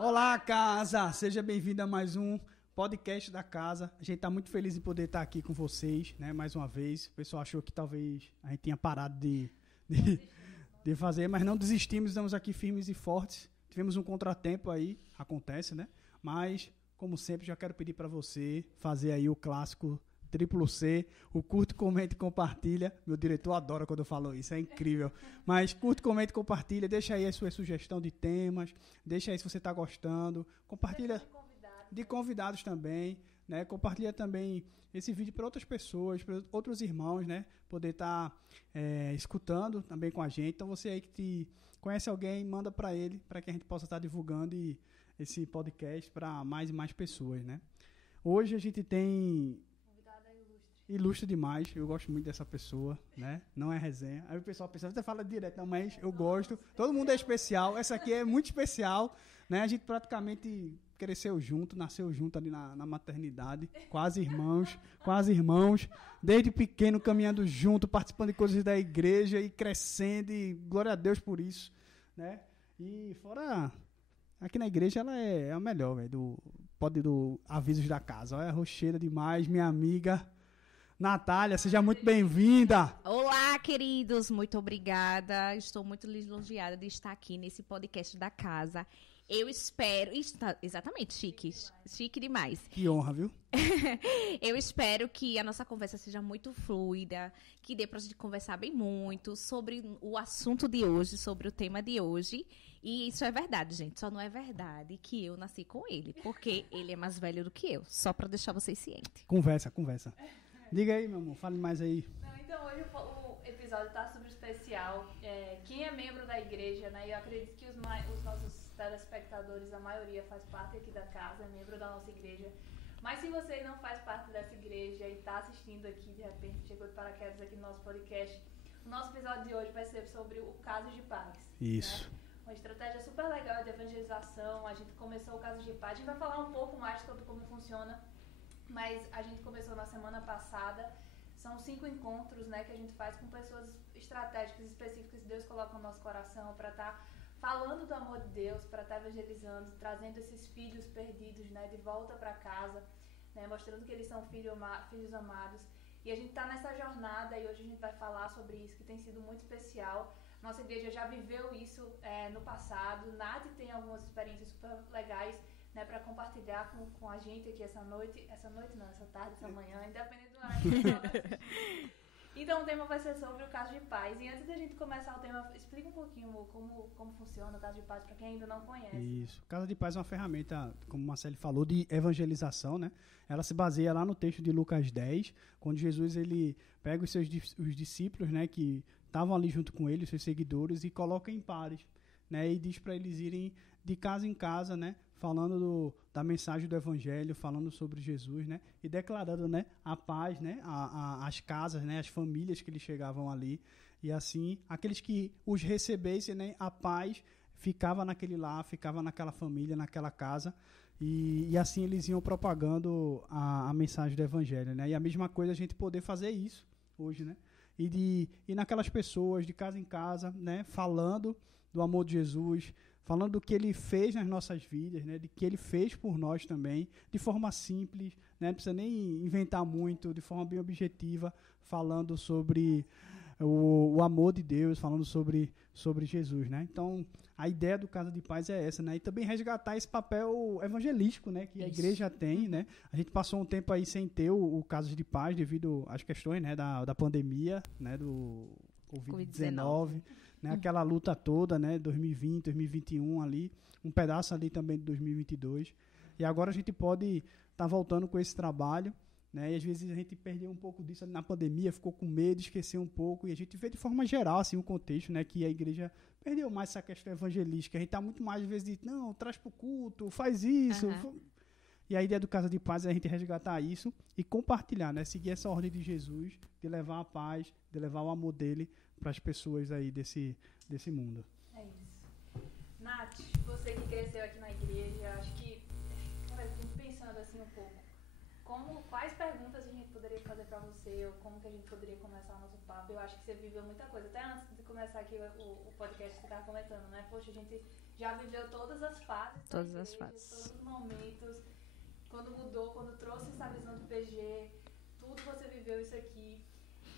Olá, casa! Seja bem-vindo a mais um podcast da casa. A gente está muito feliz em poder estar aqui com vocês, né? Mais uma vez. O pessoal achou que talvez a gente tinha parado de fazer, mas não desistimos, estamos aqui firmes e fortes. Tivemos um contratempo aí, acontece, né? Mas, como sempre, já quero pedir para você fazer aí o clássico Triplo C, o curte, comente e compartilha. Meu diretor adora quando eu falo isso, é incrível. Mas curte, comente e compartilha, deixa aí a sua sugestão de temas, deixa aí se você está gostando, compartilha de convidados também, né? Compartilha também esse vídeo para outras pessoas, para outros irmãos, né? Poder estar escutando também com a gente. Então você aí que conhece alguém, manda para ele, para que a gente possa estar divulgando esse podcast para mais e mais pessoas, né? Hoje a gente tem ilustre demais, eu gosto muito dessa pessoa, né? Não é resenha. Aí o pessoal pensa, você fala direto, não, mas eu gosto. Todo mundo é especial, essa aqui é muito especial, né? A gente praticamente cresceu junto, nasceu junto ali na maternidade, quase irmãos, desde pequeno caminhando junto, participando de coisas da igreja e crescendo, e glória a Deus por isso, né? E fora, aqui na igreja ela é a melhor, velho, do Avisos da Casa. Olha, rocheira demais, minha amiga Natália, seja muito bem-vinda. Olá, queridos, muito obrigada. Estou muito lisonjeada de estar aqui nesse podcast da casa. Eu espero... Exatamente, chique demais. Que honra, viu? Eu espero que a nossa conversa seja muito fluida, que dê pra gente conversar bem muito sobre o assunto de hoje, sobre o tema de hoje. E isso é verdade, gente. Só não é verdade que eu nasci com ele, porque ele é mais velho do que eu. Só pra deixar vocês cientes. Conversa. Diga aí, meu amor, fale mais aí. Não, então, hoje o episódio está super especial. Quem é membro da igreja, né? Eu acredito que os nossos telespectadores, a maioria faz parte aqui da casa, é membro da nossa igreja. Mas se você não faz parte dessa igreja e está assistindo aqui, de repente chegou de paraquedas aqui no nosso podcast, o nosso episódio de hoje vai ser sobre o Casas de Paz. Isso. Né? Uma estratégia super legal de evangelização. A gente começou o Casas de Paz. A gente vai falar um pouco mais sobre como funciona. Mas a gente começou na semana passada, são 5 encontros, né, que a gente faz com pessoas estratégicas, específicas que Deus coloca no nosso coração para estar falando do amor de Deus, para estar evangelizando, trazendo esses filhos perdidos, né, de volta para casa, né, mostrando que eles são filhos amados. E a gente está nessa jornada e hoje a gente vai falar sobre isso, que tem sido muito especial. Nossa igreja já viveu isso no passado, Nath tem algumas experiências super legais, né, para compartilhar com a gente aqui essa tarde, essa manhã, independente do horário que você. Então o tema vai ser sobre o Caso de Paz. E antes da gente começar o tema, explica um pouquinho como funciona o Caso de Paz para quem ainda não conhece. Isso. O Casa de Paz é uma ferramenta, como o Marcelo falou, de evangelização, né? Ela se baseia lá no texto de Lucas 10, quando Jesus ele pega os discípulos, né, que estavam ali junto com ele, os seus seguidores, e coloca em pares, né? E diz para eles irem de casa em casa, né, falando da mensagem do evangelho, falando sobre Jesus, né, e declarando, né, a paz, né, as casas, né, as famílias que eles chegavam ali, e assim, aqueles que os recebessem, né, a paz ficava naquele lar, ficava naquela família, naquela casa, e assim eles iam propagando a mensagem do evangelho, né, e a mesma coisa a gente poder fazer isso hoje, né, e naquelas pessoas, de casa em casa, né, falando do amor de Jesus, falando do que ele fez nas nossas vidas, né, de que ele fez por nós também, de forma simples, né, não precisa nem inventar muito, de forma bem objetiva, falando sobre o amor de Deus, falando sobre Jesus, né. Então, a ideia do Casa de Paz é essa, né, e também resgatar esse papel evangelístico, né, que a igreja tem, né. A gente passou um tempo aí sem ter o Casa de Paz devido às questões, né, da pandemia, né, do Covid-19, né, aquela luta toda, né, 2020, 2021 ali, um pedaço ali também de 2022, e agora a gente pode estar voltando com esse trabalho, né, e às vezes a gente perdeu um pouco disso ali na pandemia, ficou com medo, esqueceu um pouco, e a gente vê de forma geral, assim, o contexto, né, que a igreja perdeu mais essa questão evangelística, a gente está muito mais, às vezes, de, não, traz para o culto, faz isso, e a ideia do Casa de Paz é a gente resgatar isso e compartilhar, né, seguir essa ordem de Jesus, de levar a paz, de levar o amor dele para as pessoas aí desse mundo. É isso. Nath, você que cresceu aqui na igreja, acho que, cara, eu fico pensando assim um pouco, quais perguntas a gente poderia fazer para você, ou como que a gente poderia começar o nosso papo? Eu acho que você viveu muita coisa, até antes de começar aqui o podcast que você estava comentando, né? Poxa, a gente já viveu todas as fases da Todas as igreja, fases. todos os momentos, quando mudou, quando trouxe essa visão do PG, tudo você viveu isso aqui.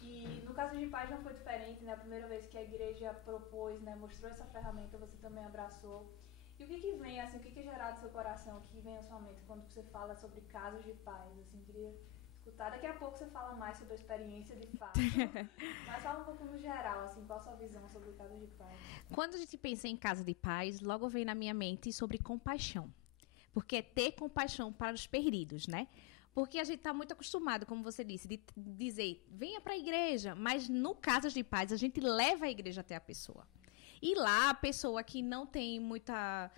E no caso de paz não foi diferente, né? A primeira vez que a igreja propôs, né, mostrou essa ferramenta, você também abraçou. E o que vem, assim, o que é gerado no seu coração, o que vem à sua mente quando você fala sobre casos de paz? Assim, queria escutar. Daqui a pouco você fala mais sobre a experiência de fato, mas fala um pouco no geral, assim, qual a sua visão sobre o caso de paz? Quando a gente pensa em casa de paz, logo vem na minha mente sobre compaixão. Porque é ter compaixão para os perdidos, né? Porque a gente está muito acostumado, como você disse, de dizer, venha para a igreja. Mas no caso de paz, a gente leva a igreja até a pessoa. E lá, a pessoa que não tem muita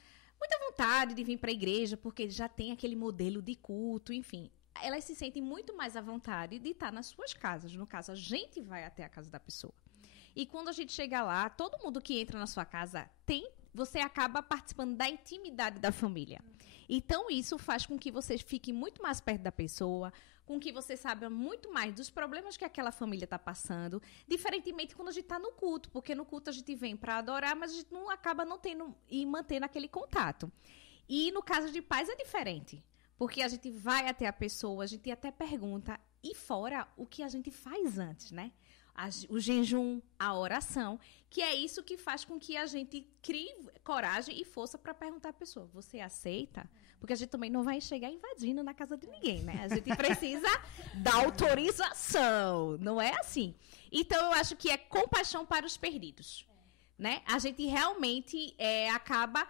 vontade de vir para a igreja, porque já tem aquele modelo de culto, enfim. Elas se sentem muito mais à vontade de estar nas suas casas. No caso, a gente vai até a casa da pessoa. E quando a gente chega lá, todo mundo que entra na sua casa você acaba participando da intimidade da família. Então, isso faz com que você fique muito mais perto da pessoa, com que você saiba muito mais dos problemas que aquela família está passando, diferentemente quando a gente está no culto, porque no culto a gente vem para adorar, mas a gente não acaba não tendo e mantendo aquele contato. E no caso de paz é diferente, porque a gente vai até a pessoa, a gente até pergunta, e fora o que a gente faz antes, né? O jejum, a oração, que é isso que faz com que a gente crie coragem e força para perguntar à pessoa, você aceita? Porque a gente também não vai chegar invadindo na casa de ninguém, né? A gente precisa da autorização, não é assim? Então, eu acho que é compaixão para os perdidos, né? A gente realmente acaba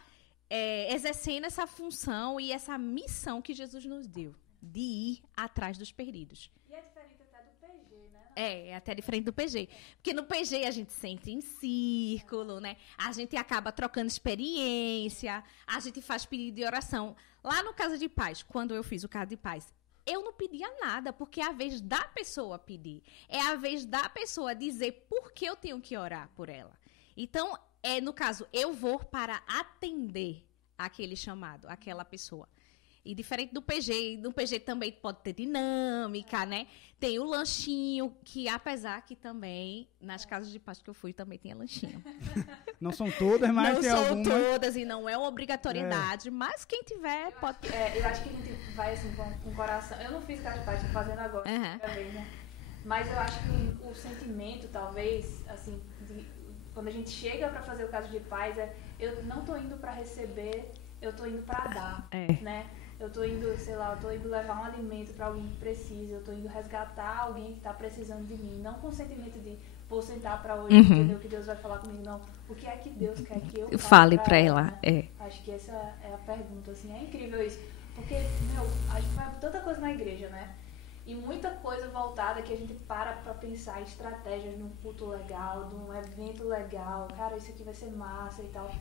exercendo essa função e essa missão que Jesus nos deu, de ir atrás dos perdidos. E é diferente até do PG, né? É até diferente do PG. Porque no PG a gente senta em círculo, né? A gente acaba trocando experiência, a gente faz pedido de oração. Lá no Casa de Paz, quando eu fiz o Casa de Paz, eu não pedia nada, porque é a vez da pessoa pedir. É a vez da pessoa dizer por que eu tenho que orar por ela. Então, no caso, eu vou para atender aquele chamado, aquela pessoa. E diferente do PG, no PG também pode ter dinâmica, né? Tem o lanchinho, que apesar que também, nas casas de paz que eu fui, também tinha lanchinho. Não são todas, mas tem algumas. Não são todas e não é uma obrigatoriedade, mas quem tiver pode... Eu acho que a gente vai assim com o coração. Eu não fiz casa de paz, estou fazendo agora, vez, né? Mas eu acho que o sentimento, talvez, assim, quando a gente chega para fazer o caso de paz, eu não tô indo para receber, eu tô indo para dar, né? Eu tô indo, sei lá, eu tô indo levar um alimento para alguém que precisa, eu tô indo resgatar alguém que tá precisando de mim, não com o sentimento de vou sentar para hoje entender o que Deus vai falar comigo, não. O que é que Deus quer que eu fale para ela, né? Acho que essa é a pergunta, assim, é incrível isso, porque, a gente faz tanta coisa na igreja, né? E muita coisa voltada que a gente para pensar em estratégias de um culto legal, de um evento legal, cara, isso aqui vai ser massa e tal.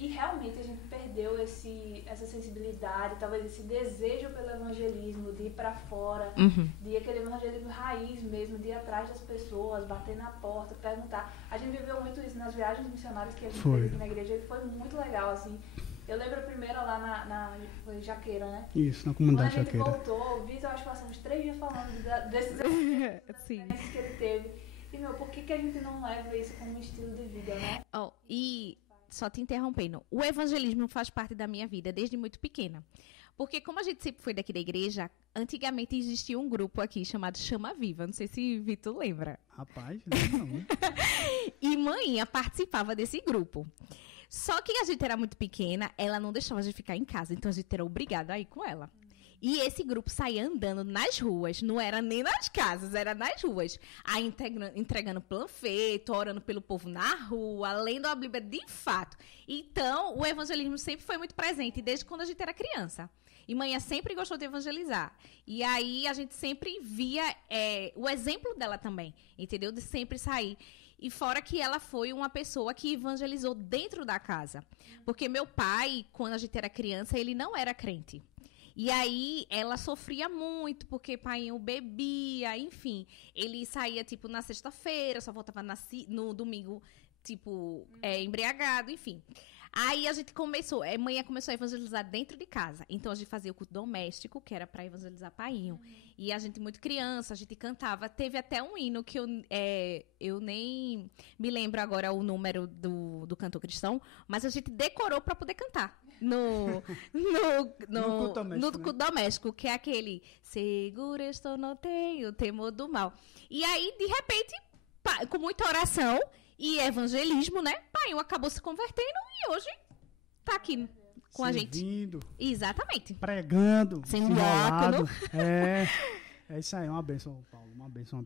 E realmente a gente perdeu essa sensibilidade, talvez esse desejo pelo evangelismo, de ir para fora, de ir aquele evangelismo raiz mesmo, de ir atrás das pessoas, bater na porta, perguntar. A gente viveu muito isso nas viagens missionárias que a gente fez aqui na igreja e foi muito legal, assim. Eu lembro a primeira lá na Jaqueira, né? Isso, na comunidade Jaqueira. Quando a gente voltou, o Vitor, acho que passamos 3 dias falando desses experiências que ele teve. E, por que a gente não leva isso como um estilo de vida, né? Só te interrompendo, o evangelismo faz parte da minha vida desde muito pequena. Porque como a gente sempre foi daqui da igreja, antigamente existia um grupo aqui chamado Chama Viva. Não sei se Vitor lembra. Rapaz, não. E Maninha participava desse grupo. Só que a gente era muito pequena, ela não deixava a gente ficar em casa, então a gente era obrigado a ir com ela. E esse grupo saía andando nas ruas, não era nem nas casas, era nas ruas. Aí entregando panfleto, orando pelo povo na rua, lendo a Bíblia de fato. Então, o evangelismo sempre foi muito presente, desde quando a gente era criança. E Manhã sempre gostou de evangelizar. E aí a gente sempre via o exemplo dela também, entendeu? De sempre sair. E fora que ela foi uma pessoa que evangelizou dentro da casa. Porque meu pai, quando a gente era criança, ele não era crente. E aí, ela sofria muito, porque pai bebia, enfim. Ele saía, na sexta-feira, só voltava no domingo, embriagado, enfim. Aí a gente começou, a mãe começou a evangelizar dentro de casa. Então a gente fazia o culto doméstico, que era para evangelizar painho. E a gente, muito criança, a gente cantava. Teve até um hino que eu nem me lembro agora o número do cantor cristão, mas a gente decorou para poder cantar. No culto doméstico, que é aquele seguro estou, não tenho temor do mal. E aí, de repente, com muita oração e evangelismo, né? Painho acabou se convertendo e hoje tá aqui com a gente. Servindo, exatamente. pregando, Sendo enrolado. É isso aí, uma bênção, Paulo, uma bênção.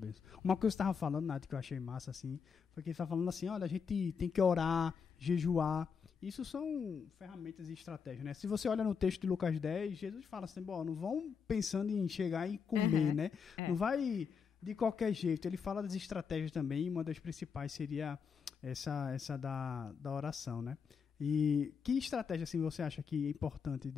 Uma coisa que você estava falando, Nath, que eu achei massa, assim, foi que você estava falando assim, olha, a gente tem que orar, jejuar. Isso são ferramentas e estratégias, né? Se você olha no texto de Lucas 10, Jesus fala assim, bom, não vão pensando em chegar e comer, né? Não vai de qualquer jeito. Ele fala das estratégias também, e uma das principais seria essa da oração, né? E que estratégia, assim, você acha que é importante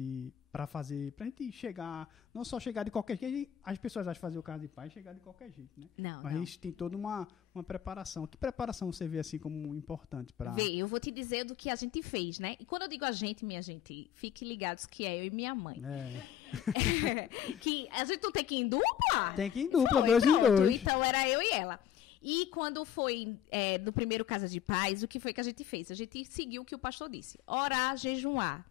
pra fazer, pra gente chegar, não só chegar de qualquer jeito, as pessoas acham fazer o Casa de Paz chegar de qualquer jeito, né? Mas a gente tem toda uma preparação. Que preparação você vê, assim, como importante para... Eu vou te dizer do que a gente fez, né? E quando eu digo a gente, minha gente, fique ligados que é eu e minha mãe. Que a gente não tem que ir em dupla? Tem que ir em dupla, dois em dois. Então era eu e ela. E quando foi no primeiro Casa de Paz, o que foi que a gente fez? A gente seguiu o que o pastor disse. Orar, jejuar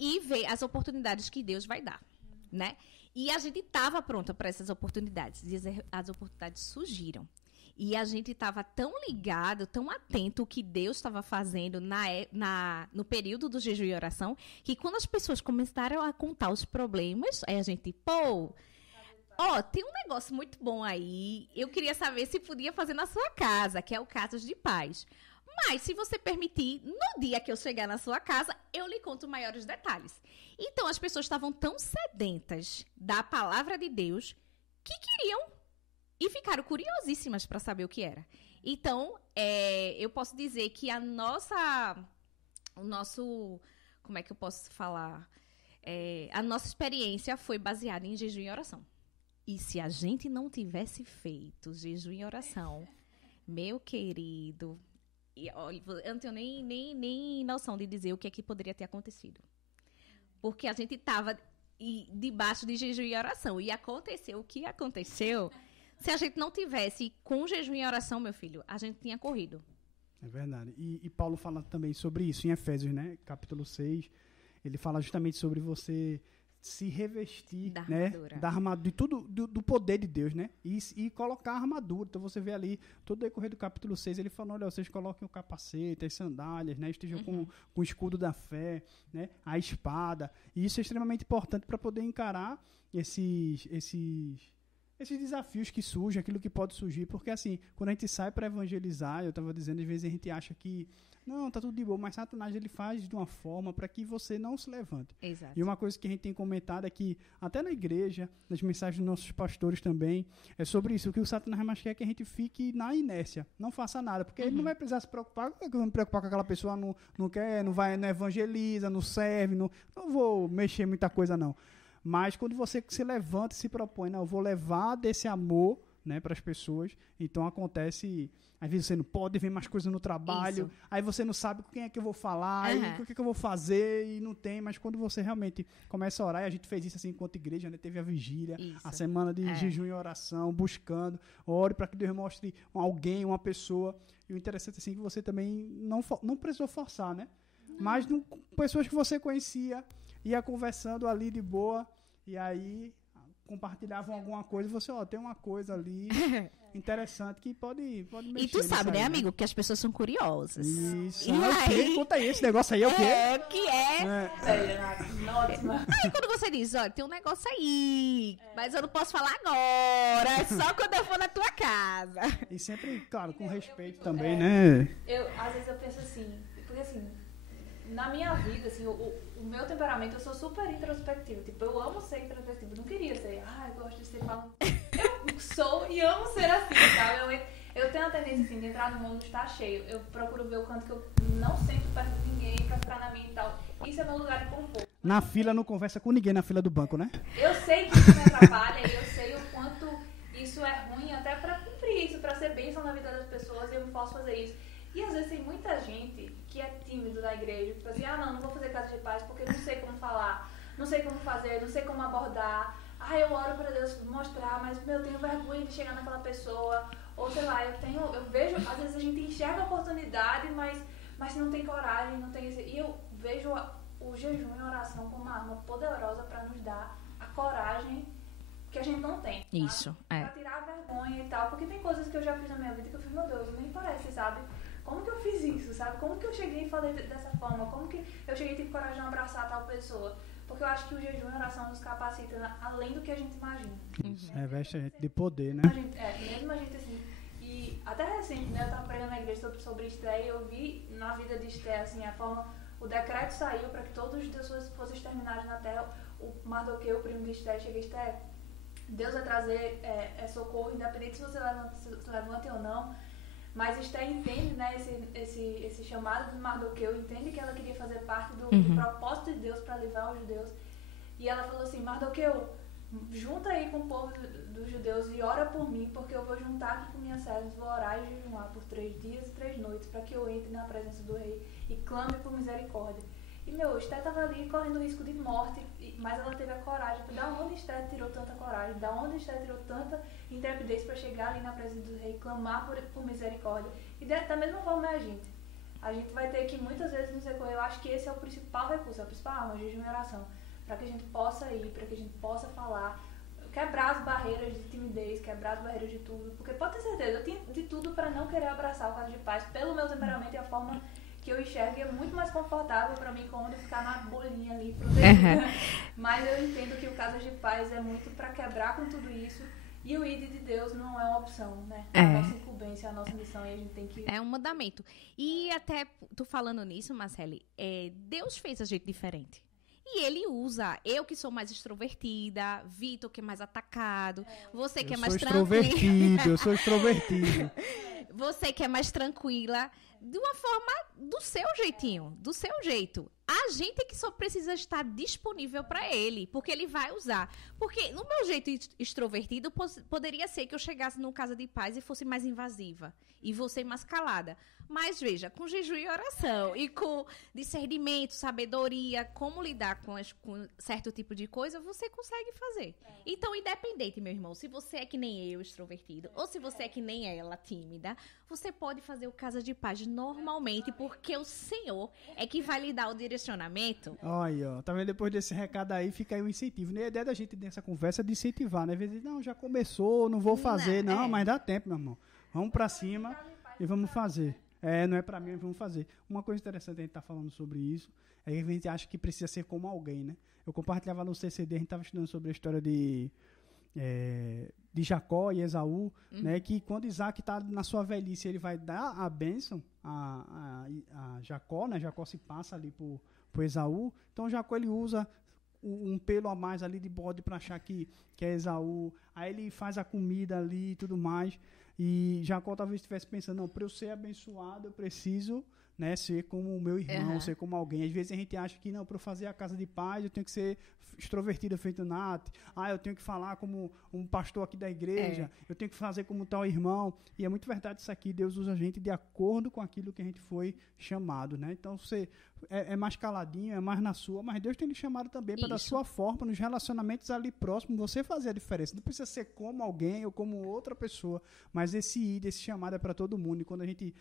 e ver as oportunidades que Deus vai dar, né? E a gente estava pronta para essas oportunidades. E as oportunidades surgiram. E a gente estava tão ligado, tão atento ao que Deus estava fazendo no período do jejum e oração, que quando as pessoas começaram a contar os problemas, aí a gente, tem um negócio muito bom aí, eu queria saber se podia fazer na sua casa, que é o Casas de Paz. Mas, se você permitir, no dia que eu chegar na sua casa, eu lhe conto maiores detalhes. Então, as pessoas estavam tão sedentas da palavra de Deus que queriam e ficaram curiosíssimas para saber o que era. Então, eu posso dizer que como é que eu posso falar? A nossa experiência foi baseada em jejum e oração. E se a gente não tivesse feito jejum e oração, meu querido, eu não tenho nem noção de dizer o que é que poderia ter acontecido. Porque a gente estava debaixo de jejum e oração. E aconteceu o que aconteceu. Se a gente não tivesse com jejum e oração, meu filho, a gente tinha corrido. É verdade. E Paulo fala também sobre isso em Efésios, né? Capítulo 6. Ele fala justamente sobre você se revestir da armadura, de tudo, do poder de Deus, né? E colocar a armadura. Então você vê ali, todo o decorrer do capítulo 6, ele falou, olha, vocês coloquem o capacete, as sandálias, né? Estejam com o escudo da fé, né? A espada. E isso é extremamente importante para poder encarar esses desafios que surgem, aquilo que pode surgir, porque assim, quando a gente sai para evangelizar, eu estava dizendo, às vezes a gente acha que não, tá tudo de boa, mas Satanás ele faz de uma forma para que você não se levante. Exato. E uma coisa que a gente tem comentado é que, até na igreja, nas mensagens dos nossos pastores também, é sobre isso, o que o Satanás mais quer é que a gente fique na inércia, não faça nada, porque ele não vai precisar se preocupar, eu vou me preocupar com aquela pessoa, não quer, não evangeliza, não serve, não vou mexer muita coisa não. Mas quando você se levanta e se propõe, não, eu vou levar desse amor, né, para as pessoas, então acontece, às vezes você não pode ver mais coisas no trabalho, aí você não sabe com quem é que eu vou falar, e o que eu vou fazer, e não tem, mas quando você realmente começa a orar, e a gente fez isso assim enquanto igreja, né, teve a vigília, a semana de jejum e oração, buscando, ore para que Deus mostre alguém, uma pessoa, e o interessante assim, que você também não precisou forçar, né, mas pessoas que você conhecia, ia conversando ali de boa, e aí compartilhavam alguma coisa, e você, tem uma coisa ali interessante que pode mexer. E tu sabe, né, amigo, que as pessoas são curiosas. Isso. Conta aí, esse negócio aí é o quê? Que é. Aí quando você diz, olha, tem um negócio aí, mas eu não posso falar agora, é só quando eu for na tua casa. E sempre, claro, com respeito também, né? Às vezes eu penso assim, porque assim, na minha vida, assim, o meu temperamento, eu sou super introspectiva. Tipo, eu amo ser introspectiva. Eu não queria ser, eu gosto de ser falando. Eu sou e amo ser assim, sabe? Eu tenho a tendência, assim, de entrar no mundo que está cheio. Eu procuro ver o canto que eu não sento perto de ninguém pra ficar na minha e tal. Isso é meu lugar de conforto. Na fila, não conversa com ninguém na fila do banco, né? Eu sei que isso me atrapalha e eu sei o quanto isso é ruim até pra cumprir isso, pra ser bênção na vida das pessoas, e eu não posso fazer isso. E às vezes tem muita gente que é tímido da igreja, vejo. Tipo assim, não vou fazer casa de paz porque não sei como falar, não sei como fazer, não sei como abordar. Eu oro para Deus mostrar, mas eu tenho vergonha de chegar naquela pessoa. Ou sei lá, eu vejo, às vezes a gente enxerga a oportunidade, mas não tem coragem, não tem... E eu vejo o jejum e a oração como uma arma poderosa para nos dar a coragem que a gente não tem. Sabe? Isso, Pra tirar a vergonha e tal. Porque tem coisas que eu já fiz na minha vida que eu fiz, meu Deus, nem parece, sabe? Como que eu fiz isso, sabe? Como que eu cheguei e falei dessa forma? Como que eu cheguei e tive coragem de abraçar tal pessoa? Porque eu acho que o jejum e a oração nos capacita além do que a gente imagina. Isso. Reveste a gente de poder, né? Mesmo a gente assim... E até recente, né? Eu tava pregando na igreja sobre Esther e eu vi na vida de Esther, assim, a forma... O decreto saiu para que todos os judeus fossem exterminados na terra. O Mardoqueu, o primo de Esther, chega: Esther, Deus vai trazer socorro, independente se você levante ou não. Mas Esther entende, né, esse chamado de Mardoqueu, entende que ela queria fazer parte do propósito de Deus para livrar os judeus. E ela falou assim: Mardoqueu, junta aí com o povo dos judeus e ora por mim, porque eu vou juntar aqui com minhas servas, vou orar e jejuar por 3 dias e 3 noites, para que eu entre na presença do rei e clame por misericórdia. E Esther estava ali correndo risco de morte, mas ela teve a coragem. Da onde Esther tirou tanta coragem? Da onde Esther tirou tanta intrepidez para chegar ali na presença do rei e clamar por misericórdia? E da mesma forma a gente vai ter que muitas vezes nos recorrer. Eu acho que esse é o principal recurso, a principal arma, jejum e oração, para que a gente possa ir, para que a gente possa falar, quebrar as barreiras de timidez, quebrar as barreiras de tudo. Porque pode ter certeza, eu tinha de tudo para não querer abraçar o Casa de Paz, pelo meu temperamento e a forma que eu enxergo, é muito mais confortável para mim quando ficar na bolinha ali protegida. Mas eu entendo que o Casa de Paz é muito para quebrar com tudo isso. E o ID de Deus não é uma opção, né? A nossa incumbência, a nossa missão, e a gente tem que... É um mandamento. E até tu falando nisso, Marcele, Deus fez a gente diferente. E ele usa, eu que sou mais extrovertida, Vitor que é mais atacado, você que é mais tranquila. Eu sou extrovertido. Você que é mais tranquila, de uma forma do seu jeitinho, do seu jeito. A gente é que só precisa estar disponível para ele, porque ele vai usar. Porque no meu jeito extrovertido, poderia ser que eu chegasse numa casa de paz e fosse mais invasiva, e você mais calada. Mas veja, com jejum e oração, e com discernimento, sabedoria, como lidar com certo tipo de coisa, você consegue fazer. Então, independente, meu irmão, se você é que nem eu, extrovertido, ou se você é que nem ela, tímida, você pode fazer o Casa de Paz normalmente, porque o Senhor é que vai lhe dar o direcionamento. Olha, tá vendo? Depois desse recado aí, fica aí o incentivo. A ideia da gente nessa conversa é de incentivar, né? Às vezes, não, já começou, não vou fazer. Não, mas dá tempo, meu irmão. Vamos pra cima e vamos fazer. Não é pra mim, vamos fazer. Uma coisa interessante a gente tá falando sobre isso, é que a gente acha que precisa ser como alguém, né? Eu compartilhava no CCD, a gente tava estudando sobre a história de Jacó e Esaú, né? Que quando Isaac tá na sua velhice, ele vai dar a bênção a Jacó, né? Jacó se passa ali por Esaú. Então Jacó, ele usa um pelo a mais ali de bode para achar que é Esaú. Aí ele faz a comida ali e tudo mais. E Jacó talvez estivesse pensando, não, para eu ser abençoado, eu preciso, né, ser como o meu irmão, ser como alguém. Às vezes a gente acha que, não, para eu fazer a Casa de Paz, eu tenho que ser extrovertida feito Nath. Eu tenho que falar como um pastor aqui da igreja. Eu tenho que fazer como tal irmão. E é muito verdade isso aqui. Deus usa a gente de acordo com aquilo que a gente foi chamado, né? Então, você é mais caladinho, é mais na sua, mas Deus tem lhe chamado também para da sua forma, nos relacionamentos ali próximos, você fazer a diferença. Não precisa ser como alguém ou como outra pessoa, mas esse chamado é para todo mundo. E quando a gente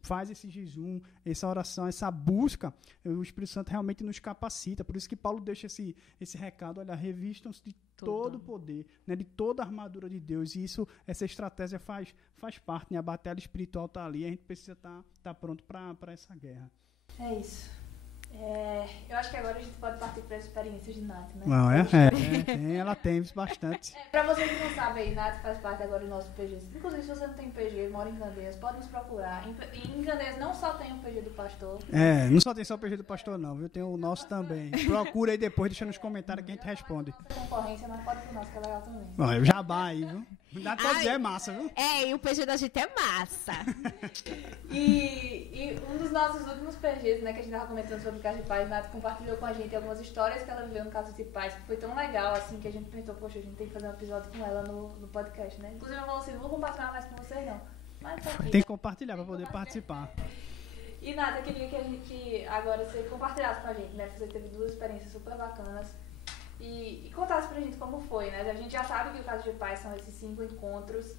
faz esse jejum, essa oração, essa busca, o Espírito Santo realmente nos capacita. Por isso que Paulo deixa esse recado: olha, revistam-se de todo o poder, né, de toda a armadura de Deus. E essa estratégia faz parte, né? A batalha espiritual está ali, a gente precisa estar pronto para essa guerra. É isso. Eu acho que agora a gente pode partir para as experiências de Nath, né? Não, ela tem bastante. Para vocês que não sabem, Nath faz parte agora do nosso PG. Inclusive, se você não tem PG, mora em Candeias, pode nos procurar. Em Candeias não só tem o PG do pastor. Não só tem só o PG do pastor, não, viu? Tem o nosso também. Procura aí depois, deixa nos comentários que a gente responde. Concorrência, mas pode ir pro nosso, que é legal também. Bom, eu jabá aí, viu? Nath pode dizer, é massa, viu? E o PG da gente é massa. E um dos nossos últimos PGs, né, que a gente tava comentando sobre o Casa de Paz, Nath compartilhou com a gente algumas histórias que ela viveu no Casa de Paz, que foi tão legal, assim, que a gente pensou, poxa, a gente tem que fazer um episódio com ela no podcast, né? Inclusive, eu falei assim, não vou compartilhar mais com vocês, não. Mas tá aqui, tem que compartilhar para poder participar. E Nata, eu queria que agora você compartilhasse com a gente, né? Você teve 2 experiências super bacanas. E contasse pra gente como foi, né? A gente já sabe que o Casa de Paz são esses 5 encontros.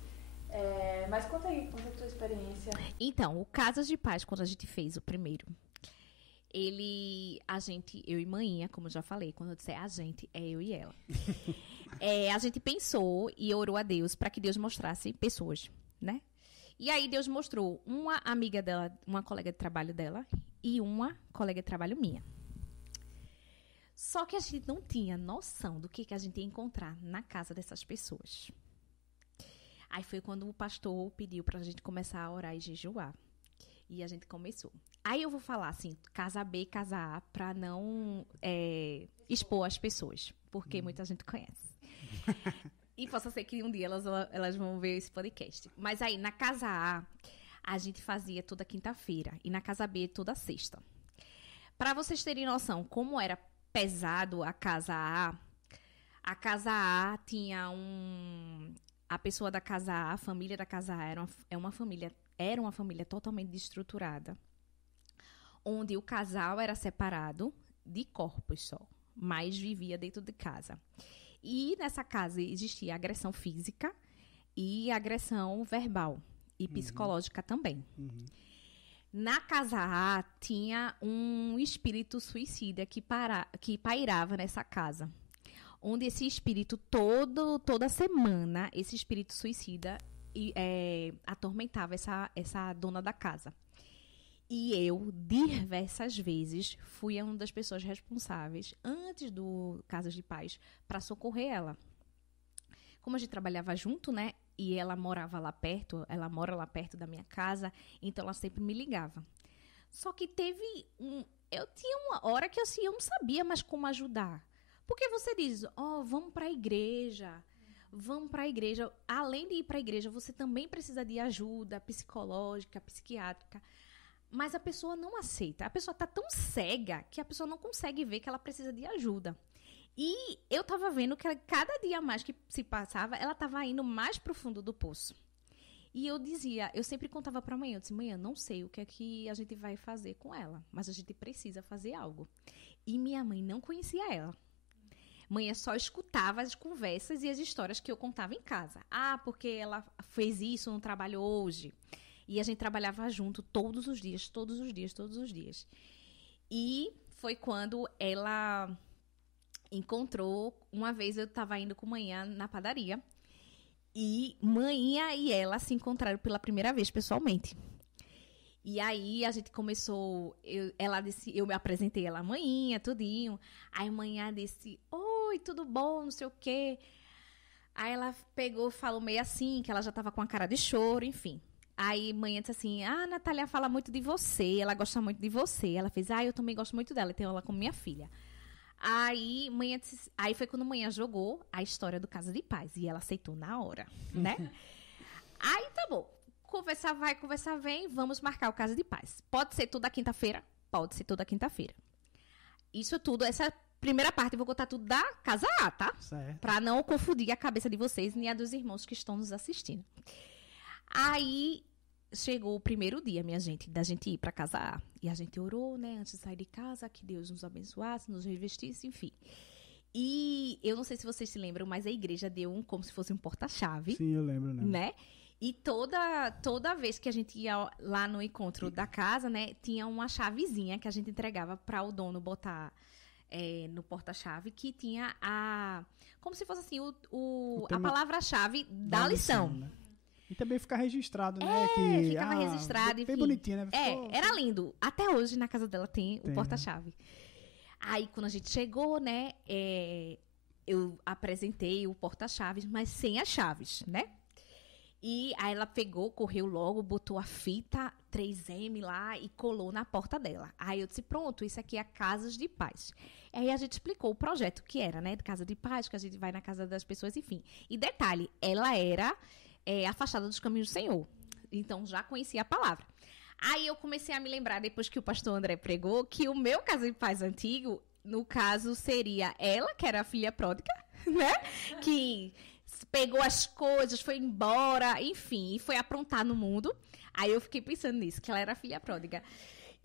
Mas conta aí, conta a tua experiência. Então, o Casas de Paz, quando a gente fez o primeiro, eu e Maninha, como eu já falei, quando eu disser a gente, é eu e ela. A gente pensou e orou a Deus para que Deus mostrasse pessoas, né? E aí Deus mostrou uma amiga dela, uma colega de trabalho dela e uma colega de trabalho minha. Só que a gente não tinha noção do que a gente ia encontrar na casa dessas pessoas. Aí foi quando o pastor pediu pra gente começar a orar e jejuar. E a gente começou. Aí eu vou falar assim, casa B, casa A, pra não expor as pessoas. Porque muita gente conhece. E possa ser que um dia elas vão ver esse podcast. Mas aí, na casa A gente fazia toda quinta-feira. E na casa B, toda sexta. Pra vocês terem noção como era pesado a casa A tinha a pessoa da casa A, a família da casa A era uma família totalmente desestruturada, onde o casal era separado de corpos só, mas vivia dentro de casa. E nessa casa existia agressão física e agressão verbal e psicológica também. Na casa A tinha um espírito suicida que pairava nessa casa. Onde esse espírito, toda semana, esse espírito suicida atormentava essa dona da casa. E eu, diversas vezes, fui uma das pessoas responsáveis, antes do Casas de Paz, para socorrer ela. Como a gente trabalhava junto, né? E ela mora lá perto da minha casa, então ela sempre me ligava. Só que eu tinha uma hora que assim, eu não sabia mais como ajudar. Porque você diz, vamos para a igreja. Além de ir para a igreja, você também precisa de ajuda psicológica, psiquiátrica. Mas a pessoa não aceita. A pessoa está tão cega que a pessoa não consegue ver que ela precisa de ajuda. E eu estava vendo que cada dia mais que se passava, ela estava indo mais para o fundo do poço. E eu sempre contava para a mãe, eu disse, mãe, eu não sei o que é que a gente vai fazer com ela, mas a gente precisa fazer algo. E minha mãe não conhecia ela. Mãe só escutava as conversas e as histórias que eu contava em casa. Porque ela fez isso no trabalho hoje. E a gente trabalhava junto todos os dias. E foi quando ela encontrou... Uma vez eu estava indo com Manhã na padaria. E Manhã e ela se encontraram pela primeira vez pessoalmente. E aí a gente começou... eu me apresentei ela Manhã, tudinho. Aí Manhã disse... Oi, tudo bom, não sei o quê. Aí ela pegou, falou meio assim, que ela já estava com a cara de choro, enfim. Aí Manhã disse assim, a Natália fala muito de você, ela gosta muito de você. Ela fez, eu também gosto muito dela, eu tenho ela como minha filha. Aí foi quando Manhã jogou a história do Casa de Paz, e ela aceitou na hora, né? Aí tá bom, conversar vai, conversar vem, vamos marcar o Casa de Paz. Pode ser toda quinta-feira? Pode ser toda quinta-feira. Isso tudo, essa primeira parte, eu vou contar tudo da Casa A, tá? Certo. Pra não confundir a cabeça de vocês nem a dos irmãos que estão nos assistindo. Aí chegou o primeiro dia, minha gente, da gente ir pra Casa A. E a gente orou, né, antes de sair de casa, que Deus nos abençoasse, nos revestisse, enfim. E eu não sei se vocês se lembram, mas a igreja deu como se fosse um porta-chave. Sim, eu lembro, né? E toda vez que a gente ia lá no encontro da casa, né, tinha uma chavezinha que a gente entregava para o dono botar no porta-chave, que tinha como se fosse assim, a palavra-chave da lição. Né? E também ficar registrado, né? Ficava registrado, enfim. Bem bonitinho, né? Era lindo. Até hoje na casa dela tem o porta-chave. Aí, quando a gente chegou, né, eu apresentei o porta-chaves, mas sem as chaves, né? E aí ela pegou, correu logo, botou a fita 3M lá e colou na porta dela. Aí eu disse, pronto, isso aqui é a Casas de Paz. Aí a gente explicou o projeto que era, né? De Casa de Paz, que a gente vai na casa das pessoas, enfim. E detalhe, ela era afastada dos caminhos do Senhor. Então, já conhecia a palavra. Aí eu comecei a me lembrar, depois que o pastor André pregou, que o meu Casa de Paz antigo, no caso, seria ela, que era a filha pródiga, né? Que pegou as coisas, foi embora, enfim, e foi aprontar no mundo. Aí eu fiquei pensando nisso, que ela era a filha pródiga.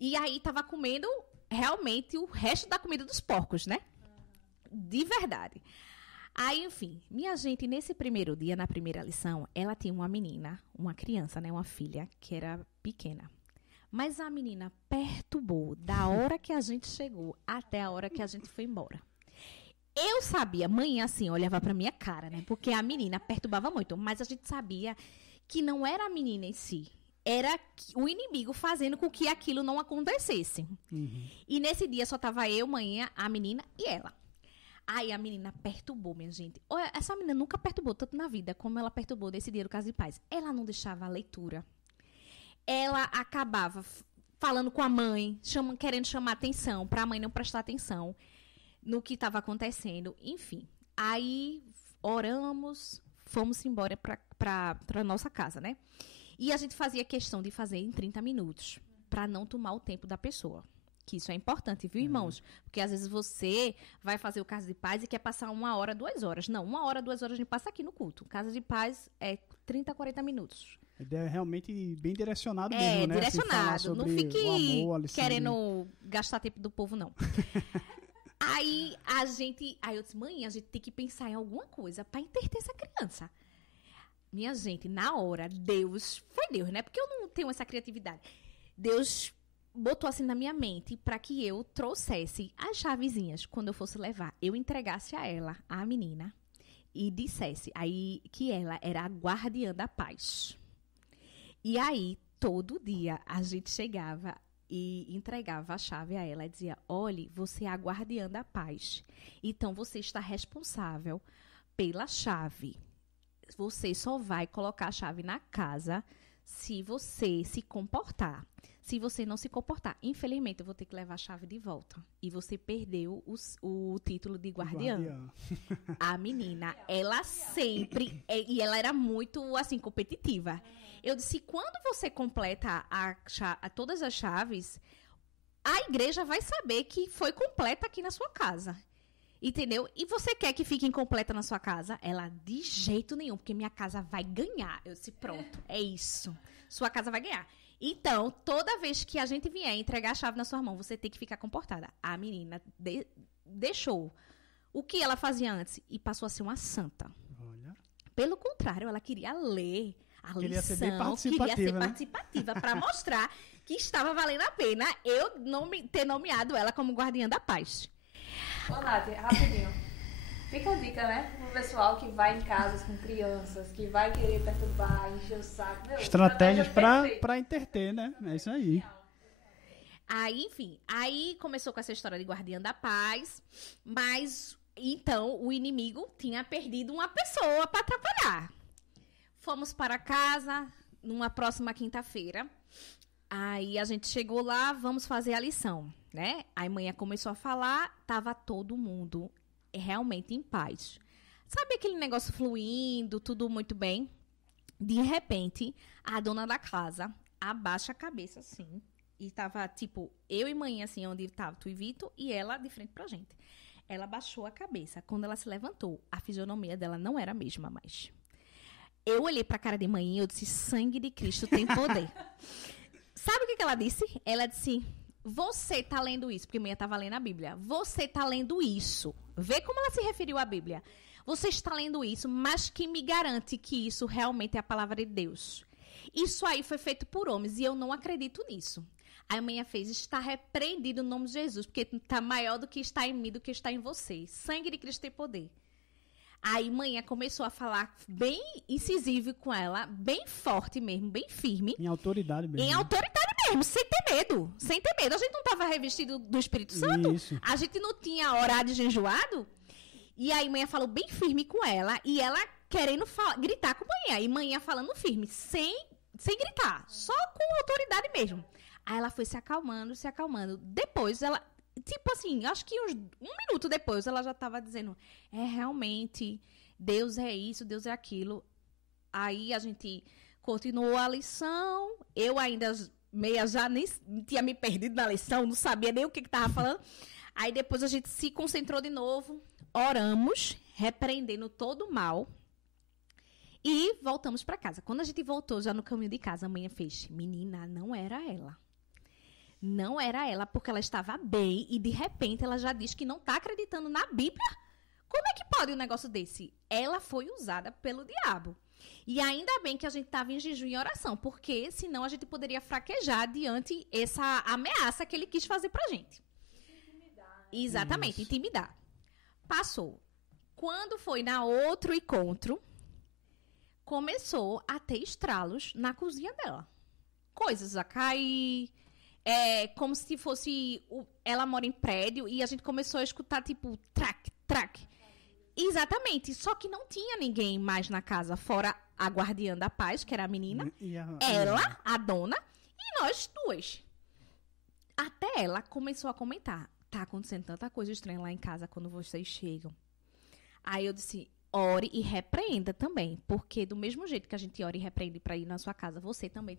E aí tava comendo realmente o resto da comida dos porcos, né? De verdade. Aí, enfim, minha gente, nesse primeiro dia, na primeira lição, ela tinha uma menina, uma criança, né? Uma filha, que era pequena. Mas a menina perturbou da hora que a gente chegou até a hora que a gente foi embora. Eu sabia, mãe, assim, olhava pra minha cara, né? Porque a menina perturbava muito. Mas a gente sabia que não era a menina em si. Era o inimigo fazendo com que aquilo não acontecesse. Uhum. E nesse dia só tava eu, mãe, a menina e ela. Aí a menina perturbou, minha gente. Olha, essa menina nunca perturbou tanto na vida como ela perturbou nesse dia do Casa de Paz. Ela não deixava a leitura. Ela acabava falando com a mãe, querendo chamar atenção, para a mãe não prestar atenção no que estava acontecendo. Enfim, aí oramos, fomos embora para nossa casa, né? E a gente fazia questão de fazer em 30 minutos, para não tomar o tempo da pessoa. Que isso é importante, viu, irmãos? Porque às vezes você vai fazer o Casa de Paz e quer passar 1 hora, 2 horas. Não, 1 hora, 2 horas a gente passa aqui no culto. Casa de Paz é 30, 40 minutos. É realmente bem direcionado mesmo, né? Direcionado. Não fique o amor, querendo gastar tempo do povo, não. Aí eu disse, mãe, a gente tem que pensar em alguma coisa para entreter essa criança. Minha gente, na hora, foi Deus, né? Porque eu não tenho essa criatividade. Deus botou assim na minha mente para que eu trouxesse as chavezinhas quando eu fosse levar. Eu entregasse a ela, a menina, e dissesse aí que ela era a guardiã da paz. E aí, todo dia, a gente chegava e entregava a chave a ela e dizia, olhe, você é a guardiã da paz. Então, você está responsável pela chave. Você só vai colocar a chave na casa se você se comportar. Se você não se comportar, infelizmente, eu vou ter que levar a chave de volta. E você perdeu o título de guardiã. A menina, ela sempre... E ela era muito, assim, competitiva. Eu disse, quando você completa todas as chaves, a igreja vai saber que foi completa aqui na sua casa. Entendeu? E você quer que fique incompleta na sua casa? Ela, de jeito nenhum, porque minha casa vai ganhar. Eu disse, pronto, é isso. Sua casa vai ganhar. Então, toda vez que a gente vier entregar a chave na sua mão, você tem que ficar comportada. A menina deixou o que ela fazia antes e passou a ser uma santa. Olha. Pelo contrário, ela queria ler a Queria lição, ser bem participativa, queria ser né? participativa para mostrar que estava valendo a pena eu ter nomeado ela como guardiã da paz. Ô, Nath, rapidinho. Fica a dica, né? Pro pessoal que vai em casas com crianças, que vai querer perturbar, encher o saco. Meu, estratégias pra entreter, né? É isso aí. Aí, enfim, aí começou com essa história de guardiã da paz, mas, então, o inimigo tinha perdido uma pessoa para atrapalhar. Fomos para casa, numa próxima quinta-feira, aí a gente chegou lá, vamos fazer a lição, né? Aí a mãe começou a falar, tava todo mundo realmente em paz. Sabe aquele negócio fluindo, tudo muito bem? De repente, a dona da casa abaixa a cabeça assim, e tava, tipo, eu e mãe, assim, onde tava tu e Vitor, e ela de frente pra gente. Ela baixou a cabeça. Quando ela se levantou, a fisionomia dela não era a mesma mais. Eu olhei pra cara de mãe e eu disse, sangue de Cristo tem poder. Sabe o que ela disse? Ela disse, você tá lendo isso, porque mãe estava lendo a Bíblia. Você tá lendo isso. Vê como ela se referiu à Bíblia. Você está lendo isso, mas que me garante que isso realmente é a palavra de Deus. Isso aí foi feito por homens e eu não acredito nisso. Aí a mãe fez, está repreendido no nome de Jesus, porque está maior do que está em mim, do que está em você. Sangue de Cristo tem poder. Aí mãe começou a falar bem incisivo com ela, bem forte mesmo, bem firme. Em autoridade mesmo. Em autoridade mesmo, sem ter medo. Sem ter medo. A gente não estava revestido do Espírito Santo. Isso. A gente não tinha orado e jejuado. E aí mãe falou bem firme com ela. E ela querendo gritar com mãe. E mãe falando firme, sem gritar. Só com autoridade mesmo. Aí ela foi se acalmando, se acalmando. Depois ela... Tipo assim, acho que um minuto depois ela já estava dizendo, realmente, Deus é isso, Deus é aquilo. Aí a gente continuou a lição, eu ainda já nem tinha me perdido na lição, não sabia nem o que estava falando. Aí depois a gente se concentrou de novo, oramos, repreendendo todo o mal e voltamos para casa. Quando a gente voltou já no caminho de casa, a mãe fez, menina, não era ela. Não era ela, porque ela estava bem e de repente ela já diz que não está acreditando na Bíblia. Como é que pode um negócio desse? Ela foi usada pelo diabo. E ainda bem que a gente estava em jejum e oração, porque senão a gente poderia fraquejar diante essa ameaça que ele quis fazer pra gente. Intimidar, né? Exatamente, Isso. intimidar. Passou. Quando foi na outro encontro, começou a ter estralos na cozinha dela. Coisas a cair, como se fosse... ela mora em prédio e a gente começou a escutar, tipo, trac, trac. Exatamente, só que não tinha ninguém mais na casa, fora a guardiã da paz, que era a menina, E ela, a dona, e nós duas. Até ela começou a comentar, tá acontecendo tanta coisa estranha lá em casa quando vocês chegam. Aí eu disse, ore e repreenda também, porque do mesmo jeito que a gente ora e repreende para ir na sua casa, você também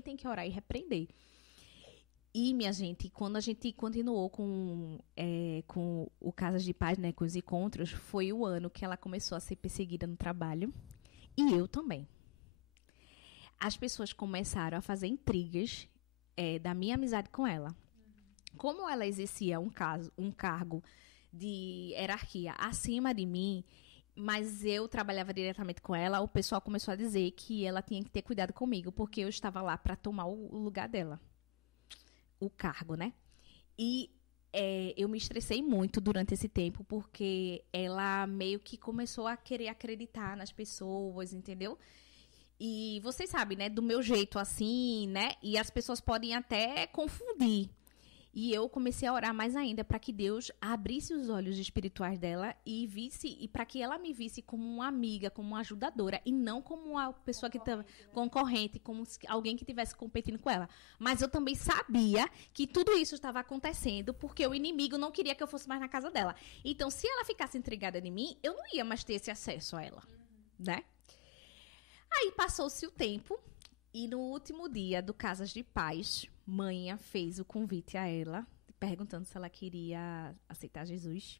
tem que orar e repreender. E, minha gente, quando a gente continuou com o Casas de Paz, né, com os encontros, foi o ano que ela começou a ser perseguida no trabalho. E eu também. As pessoas começaram a fazer intrigas da minha amizade com ela. Como ela exercia um cargo de hierarquia acima de mim, mas eu trabalhava diretamente com ela, o pessoal começou a dizer que ela tinha que ter cuidado comigo, porque eu estava lá para tomar o lugar dela. O cargo, né? E eu me estressei muito durante esse tempo, porque ela meio que começou a querer acreditar nas pessoas, entendeu? E vocês sabem, né? Do meu jeito assim, né? E as pessoas podem até confundir. E eu comecei a orar mais ainda para que Deus abrisse os olhos espirituais dela e para que ela me visse como uma amiga, como uma ajudadora e não como uma pessoa que estava concorrente, como alguém que estivesse competindo com ela. Mas eu também sabia que tudo isso estava acontecendo porque o inimigo não queria que eu fosse mais na casa dela. Então, se ela ficasse intrigada em mim, eu não ia mais ter esse acesso a ela, né? Aí passou-se o tempo e no último dia do Casas de Paz, Manha fez o convite a ela, perguntando se ela queria aceitar Jesus.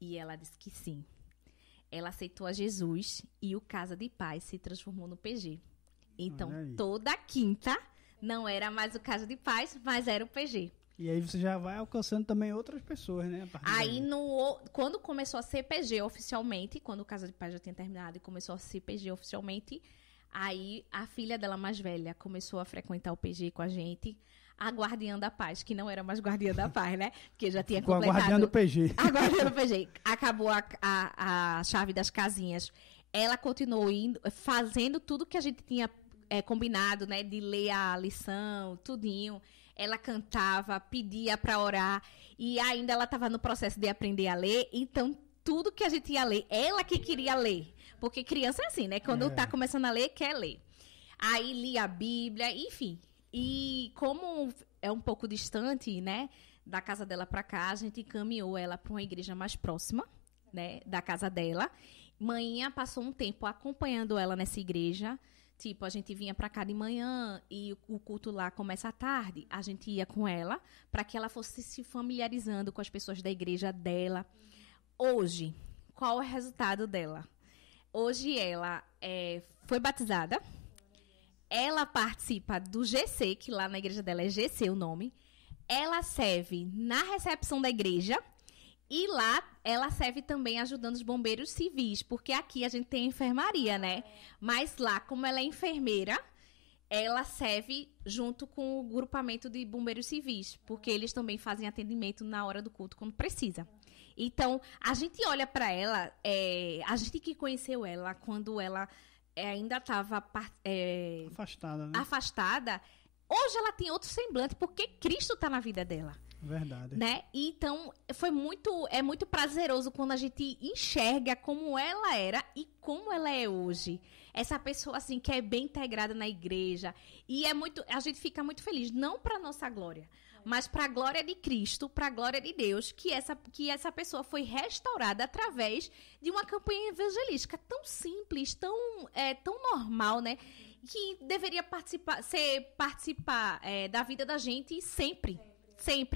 E ela disse que sim. Ela aceitou a Jesus e o Casa de Paz se transformou no PG. Então, toda quinta não era mais o Casa de Paz, mas era o PG. E aí você já vai alcançando também outras pessoas, né? Aí, quando começou a ser PG oficialmente, quando o Casa de Paz já tinha terminado e começou a ser PG oficialmente, aí a filha dela mais velha começou a frequentar o PG com a gente. A guardiã da paz, que não era mais guardiã da paz, né? Porque já tinha completado... Com a guardiã do PG. A guardiã do PG. Acabou a chave das casinhas. Ela continuou indo, fazendo tudo que a gente tinha combinado, né? De ler a lição, tudinho. Ela cantava, pedia para orar. E ainda ela estava no processo de aprender a ler. Então, tudo que a gente ia ler, ela que queria ler. Porque criança é assim, né? Quando tá começando a ler, quer ler. Aí lia a Bíblia, enfim. E como é um pouco distante, né, da casa dela para cá, a gente encaminhou ela para uma igreja mais próxima, né, da casa dela. Manhã passou um tempo acompanhando ela nessa igreja. Tipo, a gente vinha para cá de manhã e o culto lá começa à tarde. A gente ia com ela para que ela fosse se familiarizando com as pessoas da igreja dela. Hoje, qual é o resultado dela? Hoje ela foi batizada. Ela participa do GC, que lá na igreja dela é GC o nome. Ela serve na recepção da igreja. E lá ela serve também ajudando os bombeiros civis. Porque aqui a gente tem enfermaria, né? Mas lá, como ela é enfermeira, ela serve junto com o grupamento de bombeiros civis. Porque eles também fazem atendimento na hora do culto, quando precisa. Então, a gente olha para ela, a gente que conheceu ela quando ela ainda estava afastada, né? Afastada. Hoje ela tem outro semblante, porque Cristo está na vida dela. Verdade. Né? Então, é muito prazeroso quando a gente enxerga como ela era e como ela é hoje. Essa pessoa, assim, que é bem integrada na igreja. E a gente fica muito feliz, não para nossa glória, mas para a glória de Cristo, para a glória de Deus, que essa pessoa foi restaurada através de uma campanha evangelística tão simples, tão normal, né? Que deveria participar da vida da gente sempre.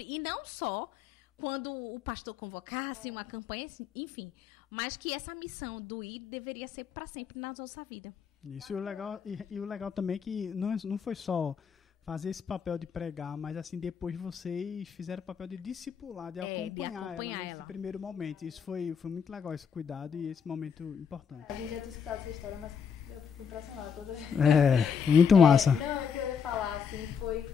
E não só quando o pastor convocasse uma campanha, enfim. Mas que essa missão do ir deveria ser para sempre na nossa vida. Isso, e o legal também é que não foi só fazer esse papel de pregar, mas assim, depois vocês fizeram o papel de discipular, de acompanhar ela nesse primeiro momento. Isso foi muito legal, esse cuidado e esse momento importante. A gente já tinha escutado essa história, mas eu fico impressionada toda vez. Muito massa. Não, o que eu ia falar, assim, foi...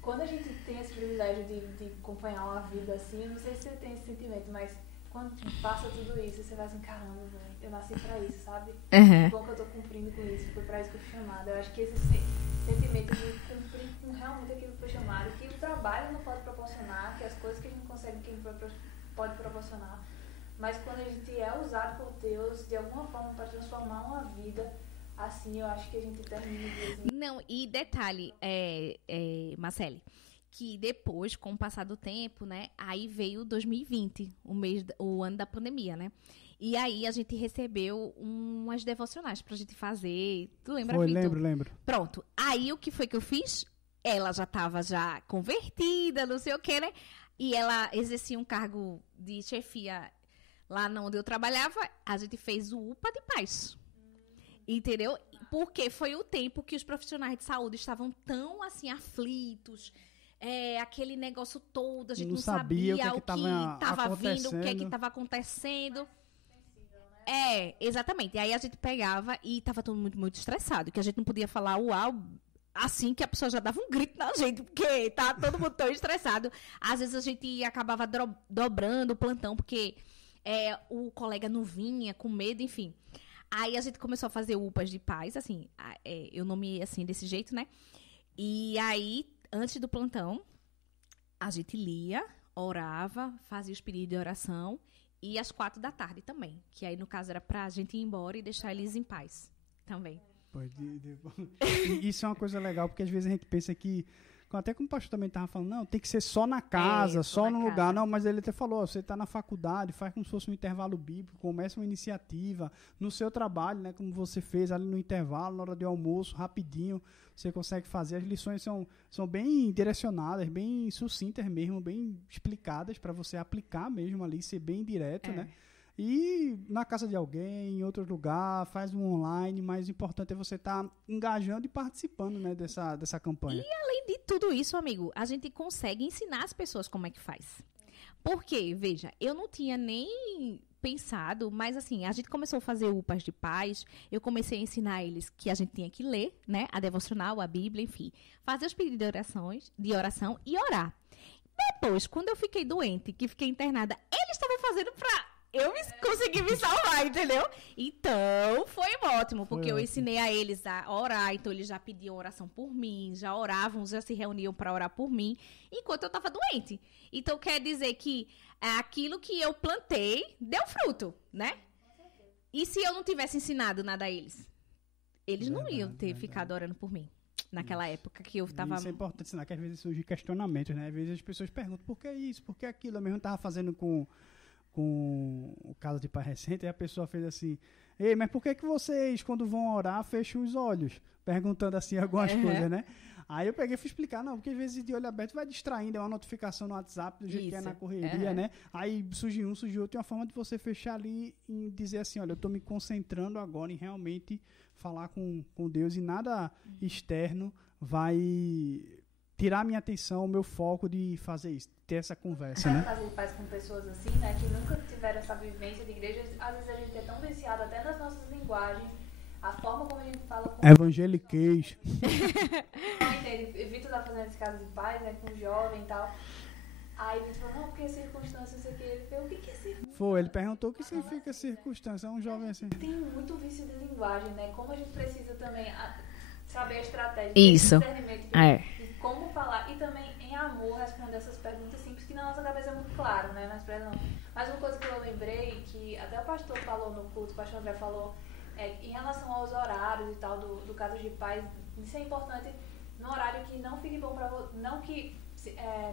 Quando a gente tem esse privilégio de acompanhar uma vida assim, eu não sei se você tem esse sentimento, mas quando passa tudo isso, você vai assim, caramba, velho, eu nasci pra isso, sabe? Uhum. Bom que eu tô cumprindo com isso, foi pra isso que eu fui chamada. Eu acho que esse sentimento de cumprir com realmente aquilo que foi chamado, que o trabalho não pode proporcionar, que as coisas que a gente consegue, que pode proporcionar, mas quando a gente é usado por Deus de alguma forma para transformar uma vida, assim, eu acho que a gente termina de... Não, e detalhe, Marcele, que depois, com o passar do tempo, né, aí veio 2020, o ano da pandemia, né? E aí a gente recebeu umas devocionais pra gente fazer. Tu lembra, Vitor? Lembro. Pronto. Aí o que foi que eu fiz? Ela já estava já convertida, não sei o que, né? E ela exercia um cargo de chefia lá onde eu trabalhava. A gente fez o UPA de Paz. Entendeu? Porque foi o tempo que os profissionais de saúde estavam tão, assim, aflitos. Aquele negócio todo, a gente não sabia o que estava vindo, o que estava acontecendo. Exatamente. E aí a gente pegava e estava todo mundo muito estressado, que a gente não podia falar uau, assim que a pessoa já dava um grito na gente, porque tá todo mundo tão estressado. Às vezes a gente acabava dobrando o plantão, porque o colega não vinha, com medo, enfim. Aí a gente começou a fazer UPAs de paz, assim, eu nomeei assim, desse jeito, né? E aí, antes do plantão, a gente lia, orava, fazia os pedidos de oração, e às 4 da tarde também, que aí, no caso, era pra gente ir embora e deixar eles em paz também. Isso é uma coisa legal, porque às vezes a gente pensa que, até como o pastor também estava falando, não, tem que ser só na casa, só no lugar. Não, mas ele até falou, você está na faculdade, faz como se fosse um intervalo bíblico, começa uma iniciativa no seu trabalho, né, como você fez ali no intervalo, na hora do almoço, rapidinho, você consegue fazer. As lições são bem direcionadas, bem sucintas mesmo, bem explicadas para você aplicar mesmo ali, ser bem direto, né? E na casa de alguém, em outro lugar, faz um online, mas o importante é você estar engajando e participando, né, dessa campanha. E além de tudo isso, amigo, a gente consegue ensinar as pessoas como é que faz. Porque, veja, eu não tinha nem pensado, mas assim, a gente começou a fazer UPAs de paz, eu comecei a ensinar eles que a gente tinha que ler, né, a devocional, a Bíblia, enfim, fazer os pedidos de oração e orar. Depois, quando eu fiquei doente, que fiquei internada, eles estavam fazendo consegui me salvar, entendeu? Então, foi ótimo, porque eu ensinei a eles a orar, então eles já pediam oração por mim, já oravam, já se reuniam para orar por mim, enquanto eu estava doente. Então, quer dizer que aquilo que eu plantei deu fruto, né? E se eu não tivesse ensinado nada a eles? Eles não iam ter ficado orando por mim. Naquela época que eu estava... Isso é importante ensinar, que às vezes surgem questionamentos, né? Às vezes as pessoas perguntam, por que isso, por que aquilo? Eu mesmo estava fazendo com o caso de pai recente, e a pessoa fez assim, ei, mas por que vocês, quando vão orar, fecham os olhos? Perguntando assim algumas coisas, né? Aí eu peguei e fui explicar, não, porque às vezes de olho aberto vai distraindo, é uma notificação no WhatsApp, do jeito que é na correria, né? Aí surge outro, e uma forma de você fechar ali e dizer assim, olha, eu estou me concentrando agora em realmente falar com Deus, e nada externo vai tirar minha atenção, o meu foco de fazer isso, ter essa conversa, né? Fazer paz com pessoas assim, né, que nunca tiveram essa vivência de igreja, às vezes a gente é tão viciado até nas nossas linguagens, a forma como a gente fala com... Evangeliquez. Vitor tá fazendo esse caso de paz, né, com jovem e tal. Aí Vitor falou, não, porque circunstância, isso aqui. Ele falou, o que é circunstância? Foi, ele perguntou o que significa circunstância, é um jovem assim. Tem muito vício de linguagem, né, como a gente precisa também saber a estratégia. Isso. De como falar, e também em amor responder essas perguntas simples, que na nossa cabeça é muito claro, né, mas uma coisa que eu lembrei, que até o pastor falou no culto, o pastor André falou, em relação aos horários e tal, do caso de paz, isso é importante no horário que não fique bom para você, não que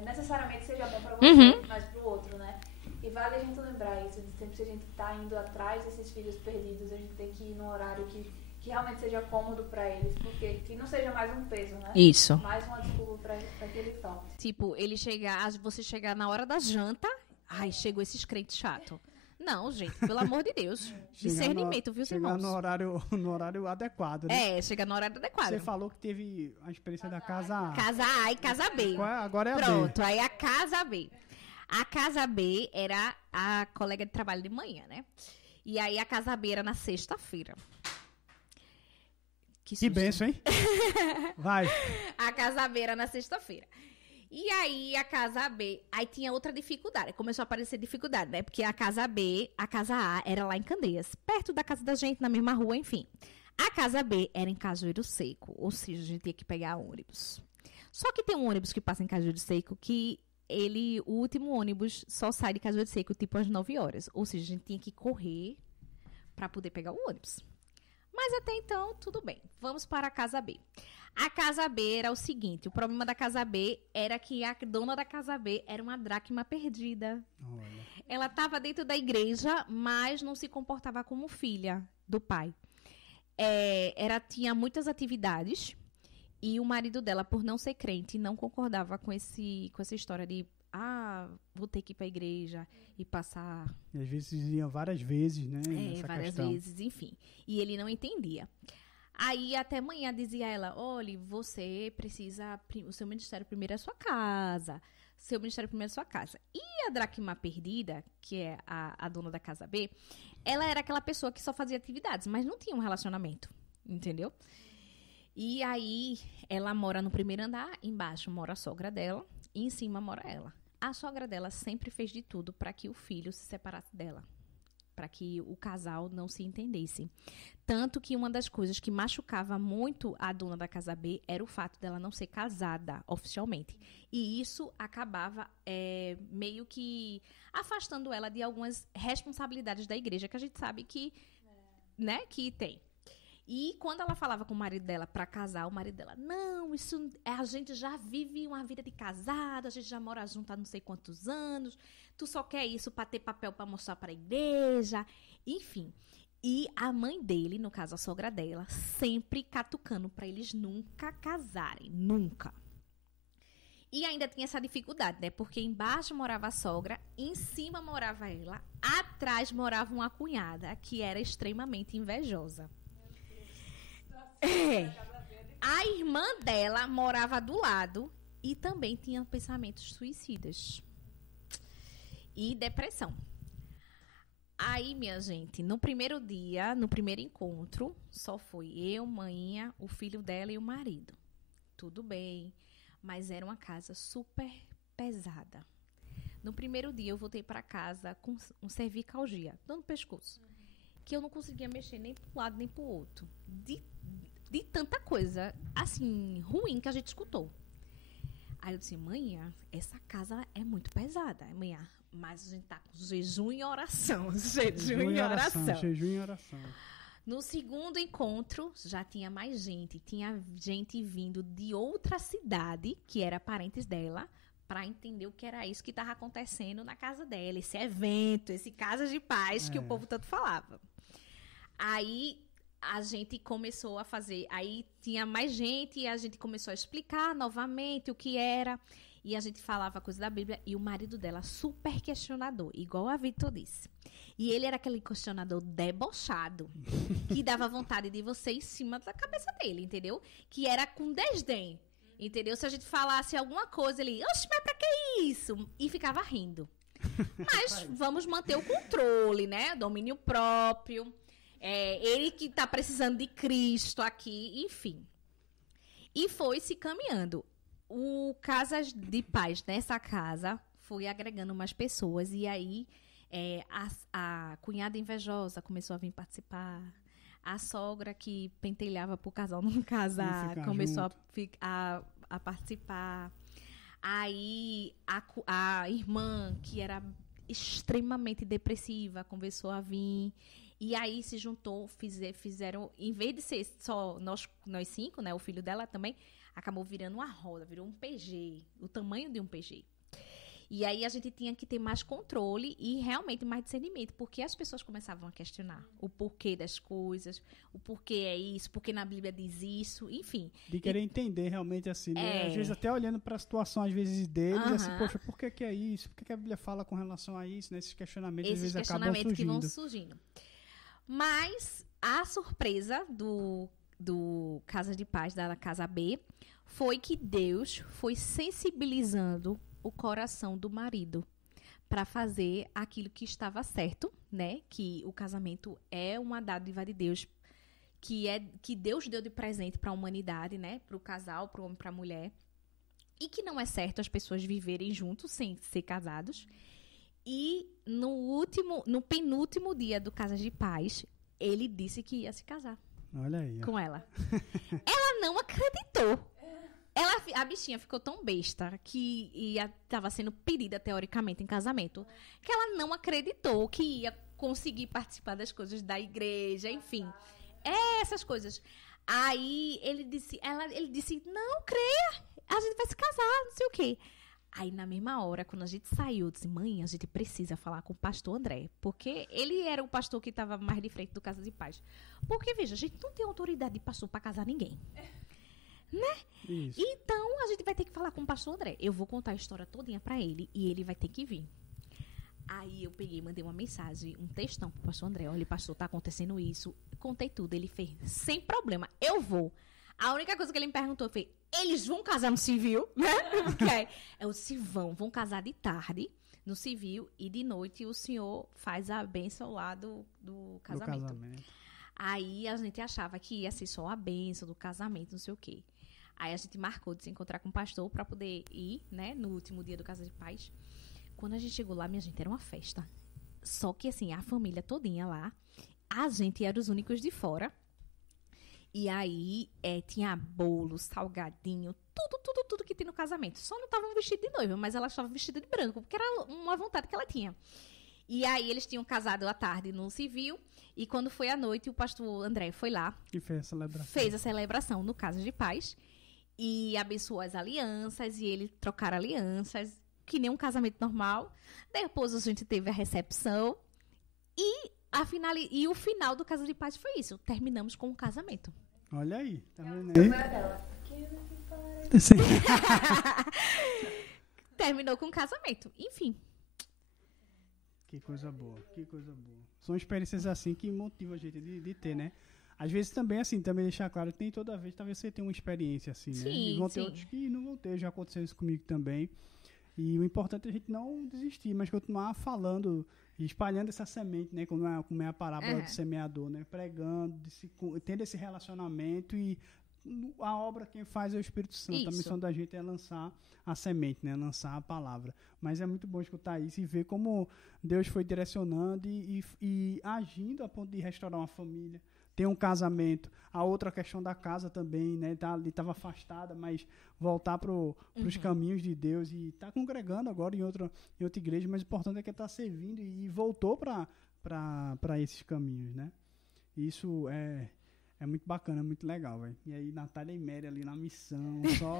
necessariamente seja bom para você, mas para o outro, né? E vale a gente lembrar isso, de sempre que a gente está indo atrás desses filhos perdidos, a gente tem que ir num horário que realmente seja cômodo para eles, porque que não seja mais um peso, né? Isso. Mais uma desculpa para que ele falte. Tipo, você chegar na hora da janta, ai, chegou esses crentes chato. Não, gente, pelo amor de Deus. Discernimento, viu, chegar irmãos? no horário adequado, né? Chega no horário adequado. Você falou que teve a experiência da casa A. Casa A e Casa B. Agora é a B. Pronto, aí a Casa B. A Casa B era a colega de trabalho de manhã, né? E aí a Casa B era na sexta-feira. Que benção, hein? Vai. A Casa B era na sexta-feira. E aí, a Casa B... Aí tinha outra dificuldade. Começou a aparecer dificuldade, né? Porque a Casa B, a Casa A era lá em Candeias. Perto da casa da gente, na mesma rua, enfim. A Casa B era em Cajueiro Seco. Ou seja, a gente tinha que pegar ônibus. Só que tem um ônibus que passa em Cajueiro Seco que o último ônibus só sai de Cajueiro Seco tipo às 9 horas. Ou seja, a gente tinha que correr para poder pegar o ônibus. Mas até então, tudo bem. Vamos para a Casa B. A Casa B era o seguinte, o problema da Casa B era que a dona da Casa B era uma dracma perdida. Olha. Ela estava dentro da igreja, mas não se comportava como filha do pai. Tinha muitas atividades e o marido dela, por não ser crente, não concordava com essa história de vou ter que ir para a igreja e passar... E às vezes ia várias vezes, né? Várias vezes, enfim. E ele não entendia. Aí, até manhã, dizia ela, olha, você precisa... O seu ministério primeiro é a sua casa. Seu ministério primeiro é a sua casa. E a dracma perdida, que é a dona da Casa B, ela era aquela pessoa que só fazia atividades, mas não tinha um relacionamento, entendeu? E aí, ela mora no primeiro andar, embaixo mora a sogra dela, e em cima mora ela. A sogra dela sempre fez de tudo para que o filho se separasse dela, para que o casal não se entendesse. Tanto que uma das coisas que machucava muito a dona da Casa B era o fato dela não ser casada oficialmente. E isso acabava meio que afastando ela de algumas responsabilidades da igreja, que a gente sabe que, né, que tem. E quando ela falava com o marido dela para casar, o marido dela, não, a gente já vive uma vida de casado, a gente já mora junto há não sei quantos anos, tu só quer isso para ter papel para mostrar para a igreja, enfim. E a mãe dele, no caso a sogra dela, sempre catucando para eles nunca casarem, nunca. E ainda tinha essa dificuldade, né? Porque embaixo morava a sogra, em cima morava ela, atrás morava uma cunhada que era extremamente invejosa. A irmã dela morava do lado e também tinha pensamentos suicidas e depressão. Aí, minha gente, no primeiro dia, no primeiro encontro, só foi eu, manhinha, o filho dela e o marido. Tudo bem, mas era uma casa super pesada. No primeiro dia, eu voltei para casa com um cervicalgia, dor no pescoço, que eu não conseguia mexer nem para um lado nem para o outro. De tanta coisa, assim, ruim que a gente escutou. Aí eu disse, manhã, essa casa é muito pesada, manhã. Mas a gente tá com jejum e oração. Jejum e oração. No segundo encontro, já tinha mais gente. Tinha gente vindo de outra cidade, que era parentes dela, para entender o que era isso que estava acontecendo na casa dela. Esse evento, esse Casa de Paz que o povo tanto falava. Aí a gente começou a fazer, aí tinha mais gente e a gente começou a explicar novamente o que era, e a gente falava coisa da Bíblia, e o marido dela super questionador, igual a Vitor disse. E ele era aquele questionador debochado, que dava vontade de você em cima da cabeça dele, entendeu? Que era com desdém, entendeu? Se a gente falasse alguma coisa, ele, oxe, mas pra que isso? E ficava rindo. Mas vamos manter o controle, né? Domínio próprio. Ele que está precisando de Cristo aqui, enfim. E foi se caminhando. O Casas de Paz nessa casa foi agregando mais pessoas. E aí a cunhada invejosa começou a vir participar. A sogra que pentelhava para o casal não casar começou a participar. Aí a irmã, que era extremamente depressiva, começou a vir. E aí se juntou, fizeram, em vez de ser só nós 5, né, o filho dela também, acabou virando uma roda, virou um PG, o tamanho de um PG. E aí a gente tinha que ter mais controle e realmente mais discernimento, porque as pessoas começavam a questionar o porquê das coisas, o porquê é isso, porque na Bíblia diz isso, enfim. De querer entender realmente assim, né? Às vezes até olhando para a situação, às vezes, deles, assim, poxa, por que é isso? Por que a Bíblia fala com relação a isso, né? Esses questionamentos, às vezes, acabam surgindo. Que vão surgindo. Mas a surpresa do Casa de Paz, da Casa B, foi que Deus foi sensibilizando o coração do marido para fazer aquilo que estava certo, né? Que o casamento é uma dádiva de Deus, que Deus deu de presente para a humanidade, né? Para o casal, para o homem, para a mulher, e que não é certo as pessoas viverem juntos sem ser casados. E no penúltimo dia do Casa de Paz, ele disse que ia se casar. Olha aí. Com ela. Ela não acreditou. A bichinha ficou tão besta que estava sendo pedida, teoricamente, em casamento, que ela não acreditou que ia conseguir participar das coisas da igreja, enfim. Essas coisas. Aí ele disse, não, creia, a gente vai se casar, não sei o quê. Aí, na mesma hora, quando a gente saiu, eu disse, mãe, a gente precisa falar com o pastor André. Porque ele era o pastor que estava mais de frente do Casa de Paz. Porque, veja, a gente não tem autoridade de pastor para casar ninguém. Né? Isso. Então, a gente vai ter que falar com o pastor André. Eu vou contar a história todinha para ele e ele vai ter que vir. Aí, eu peguei, mandei uma mensagem, um textão pro pastor André. Olha, pastor, tá acontecendo isso. Contei tudo. Ele fez, sem problema, eu vou. A única coisa que ele me perguntou foi, eles vão casar no civil? Né? Porque eu disse, vão casar de tarde no civil e de noite o senhor faz a bênção lá do casamento. Aí a gente achava que ia ser só a bênção do casamento, não sei o quê. Aí a gente marcou de se encontrar com o pastor para poder ir, né, no último dia do Casa de Paz. Quando a gente chegou lá, minha gente, era uma festa. Só que, assim, a família todinha lá, a gente era os únicos de fora. E aí, tinha bolo, salgadinho, tudo que tem no casamento. Só não estavam vestidos de noiva, mas ela estava vestida de branco, porque era uma vontade que ela tinha. E aí, eles tinham casado à tarde no civil, e quando foi à noite, o pastor André foi lá. E fez a celebração. Fez a celebração no Casa de Paz, e abençoou as alianças, e ele trocaram alianças, que nem um casamento normal. Depois a gente teve a recepção, e o final do Casa de Paz foi isso. Terminamos com um casamento. Olha aí, tá vendo aí? Terminou com um casamento. Enfim. Que coisa boa, que coisa boa. São experiências assim que motivam a gente de ter, né? Às vezes também, assim, também deixar claro que nem toda vez, talvez você tenha uma experiência assim, né? Sim, e vão ter outros que não vão ter, já aconteceu isso comigo também. E o importante é a gente não desistir, mas continuar falando e espalhando essa semente, né? Como é a parábola do semeador, né? Pregando, tendo esse relacionamento, e a obra quem faz é o Espírito Santo. Isso. A missão da gente é lançar a semente, né? Lançar a palavra. Mas é muito bom escutar isso e ver como Deus foi direcionando e agindo a ponto de restaurar uma família. Tem um casamento, a outra questão da casa também, né? Estava afastada, mas voltar para os caminhos de Deus e está congregando agora em outra igreja, mas o importante é que está servindo e voltou para esses caminhos, né? Isso é muito bacana, muito legal, velho. E aí, Natália e Mary ali na missão, só...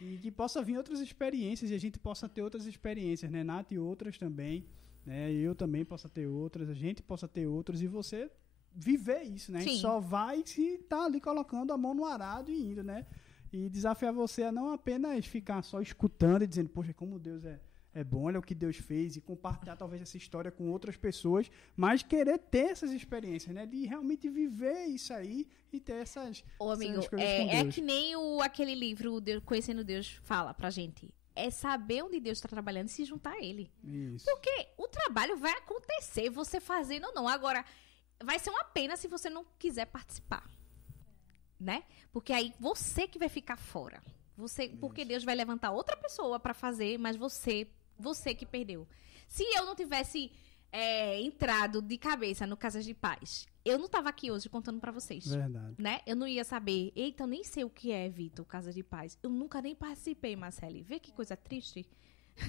E que possa vir outras experiências e a gente possa ter outras experiências, né? Nath e outras também, né? Eu também possa ter outras, a gente possa ter outras e você... viver isso, né? A gente só vai se tá ali colocando a mão no arado e indo, né? E desafiar você a não apenas ficar só escutando e dizendo, poxa, como Deus é bom, olha o que Deus fez, e compartilhar talvez essa história com outras pessoas, mas querer ter essas experiências, né? De realmente viver isso aí e ter essas amigo, essas coisas com Deus. É que nem aquele livro Conhecendo Deus fala pra gente. É saber onde Deus está trabalhando e se juntar a Ele. Isso. Porque o trabalho vai acontecer, você fazendo ou não. Agora... vai ser uma pena se você não quiser participar, né? Porque aí você que vai ficar fora. Porque Deus vai levantar outra pessoa para fazer, mas você que perdeu. Se eu não tivesse entrado de cabeça no Casa de Paz, eu não tava aqui hoje contando para vocês. Verdade. Né? Eu não ia saber. Eita, eu nem sei o que é, Vitor, Casa de Paz. Eu nunca nem participei, Marcele. Vê que coisa triste.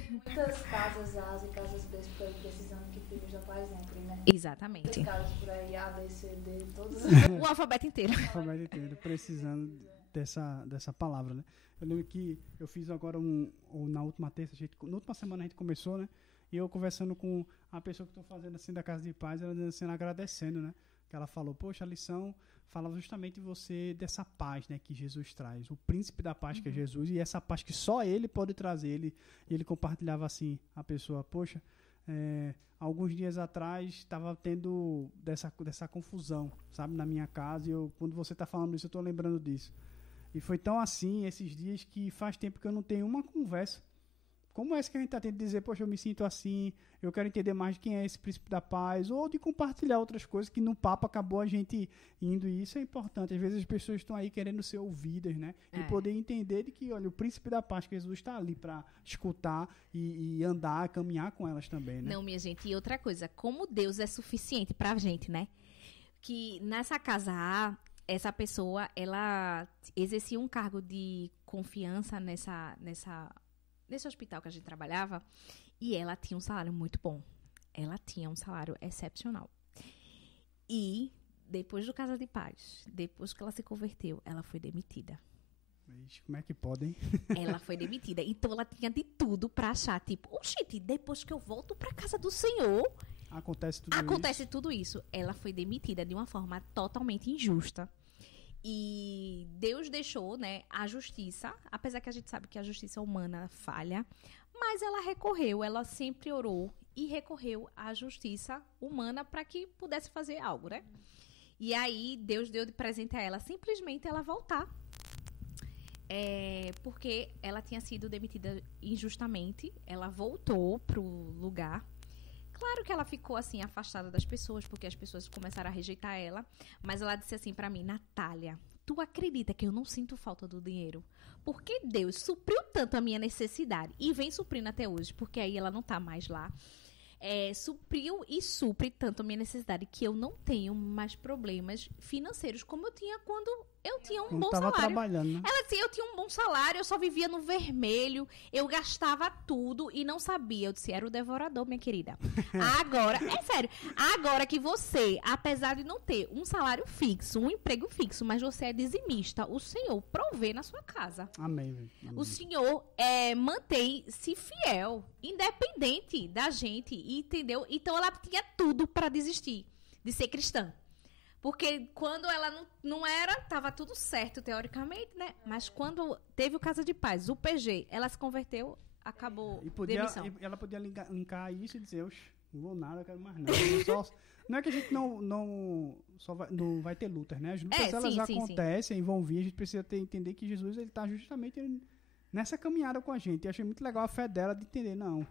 Muitas casas A's e casas B's por aí precisando que filhos da paz entrem, né? Exatamente. Muitas casas por aí, A, B, C, D, todos. O alfabeto inteiro. O alfabeto inteiro, precisando dessa palavra, né? Eu lembro que eu fiz agora na última terça, na última semana a gente começou, né? E eu conversando com a pessoa que estou fazendo assim da Casa de Paz, ela assim, agradecendo, né? Que ela falou, poxa, a lição falava justamente você dessa paz, né, que Jesus traz, o príncipe da paz que é Jesus, e essa paz que só ele pode trazer. Ele compartilhava assim, a pessoa, poxa, alguns dias atrás estava tendo dessa confusão, sabe, na minha casa, e quando você está falando isso, eu estou lembrando disso. E foi tão assim, esses dias, que faz tempo que eu não tenho uma conversa. Como é que a gente está tentando dizer, poxa, eu me sinto assim, eu quero entender mais de quem é esse príncipe da paz, ou de compartilhar outras coisas que no papo acabou a gente indo, e isso é importante. Às vezes as pessoas estão aí querendo ser ouvidas, né? E poder entender de que, olha, o príncipe da paz, que Jesus está ali para escutar e andar, caminhar com elas também, né? Não, minha gente, e outra coisa, como Deus é suficiente pra gente, né? Que nessa casa A, essa pessoa, ela exercia um cargo de confiança nesse hospital que a gente trabalhava, e ela tinha um salário muito bom. Ela tinha um salário excepcional. E depois do Casa de Paz, depois que ela se converteu, ela foi demitida. Mas como é que pode, hein? Ela foi demitida. Então ela tinha de tudo pra achar, tipo, oxente, depois que eu volto pra casa do Senhor, acontece tudo isso. Ela foi demitida de uma forma totalmente injusta. E Deus deixou, né, a justiça, apesar que a gente sabe que a justiça humana falha, mas ela sempre orou e recorreu à justiça humana para que pudesse fazer algo, né? E aí Deus deu de presente a ela simplesmente ela voltar. Porque ela tinha sido demitida injustamente, ela voltou pro lugar. Claro que ela ficou, assim, afastada das pessoas, porque as pessoas começaram a rejeitar ela. Mas ela disse assim pra mim, Natália, tu acredita que eu não sinto falta do dinheiro? Porque Deus supriu tanto a minha necessidade e vem suprindo até hoje, porque aí ela não tá mais lá. Supriu e supre tanto a minha necessidade que eu não tenho mais problemas financeiros como eu tinha quando eu tinha um bom salário. Trabalhando, né? Ela disse, eu tinha um bom salário, eu só vivia no vermelho, eu gastava tudo e não sabia. Eu disse, era o devorador, minha querida. Agora, é sério, agora que você, apesar de não ter um salário fixo, um emprego fixo, mas você é dizimista, o Senhor provê na sua casa. Amém. O Senhor mantém-se fiel, independente da gente, entendeu? Então ela tinha tudo para desistir de ser cristã. Porque quando ela não era, tava tudo certo, teoricamente, né? Mas quando teve o Casa de Paz, o PG, ela se converteu, acabou demissão. Ela podia linkar isso e dizer, não vou nada, eu quero mais nada. Não é que a gente não vai ter lutas, né? As lutas, elas acontecem, vão vir, a gente precisa entender que Jesus, ele tá justamente nessa caminhada com a gente. E achei muito legal a fé dela de entender, não,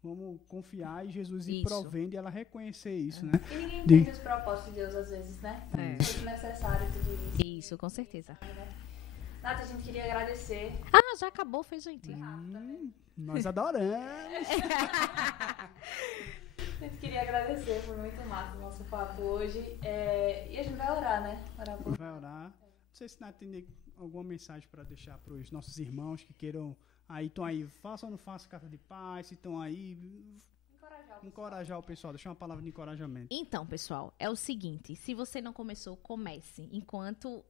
vamos confiar e Jesus ir provendo e ela reconhecer isso, né? E ninguém entende os propósitos de Deus às vezes, né? É muito necessário tudo isso. Isso, com certeza. Nata, a gente queria agradecer. Já acabou, foi, gente? Nós adoramos. A gente queria agradecer, foi muito massa o nosso papo hoje. E a gente vai orar, né? Vai orar. Não sei se Nata tem alguma mensagem para deixar para os nossos irmãos que queiram. Aí estão aí, faça ou não faça Casa de Paz, se estão aí, encorajar o pessoal, deixar uma palavra de encorajamento. Então, pessoal, é o seguinte, se você não começou, comece, enquanto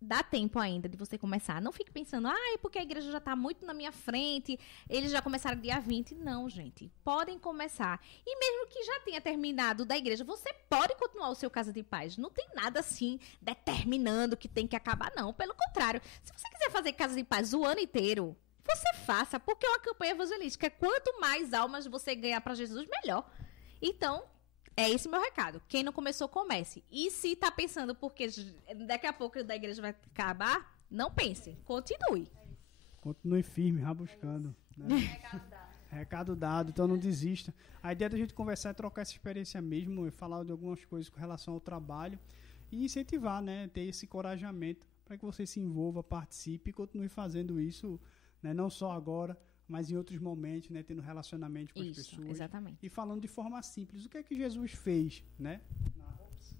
dá tempo ainda de você começar. Não fique pensando, porque a igreja já está muito na minha frente, eles já começaram dia 20. Não, gente, podem começar. E mesmo que já tenha terminado da igreja, você pode continuar o seu Casa de Paz. Não tem nada assim, determinando que tem que acabar, não. Pelo contrário, se você quiser fazer Casa de Paz o ano inteiro, você faça, porque é uma campanha evangelística. Quanto mais almas você ganhar para Jesus, melhor. Então, é esse meu recado. Quem não começou, comece. E se tá pensando, porque daqui a pouco da igreja vai acabar, não pense. Continue. Continue firme, buscando. Né? Recado dado, então não desista. A ideia da gente conversar é trocar essa experiência mesmo, falar de algumas coisas com relação ao trabalho e incentivar, né? Ter esse encorajamento para que você se envolva, participe e continue fazendo isso. Né, não só agora, mas em outros momentos, né, tendo relacionamento com as pessoas. Exatamente. E falando de forma simples, o que é que Jesus fez, né?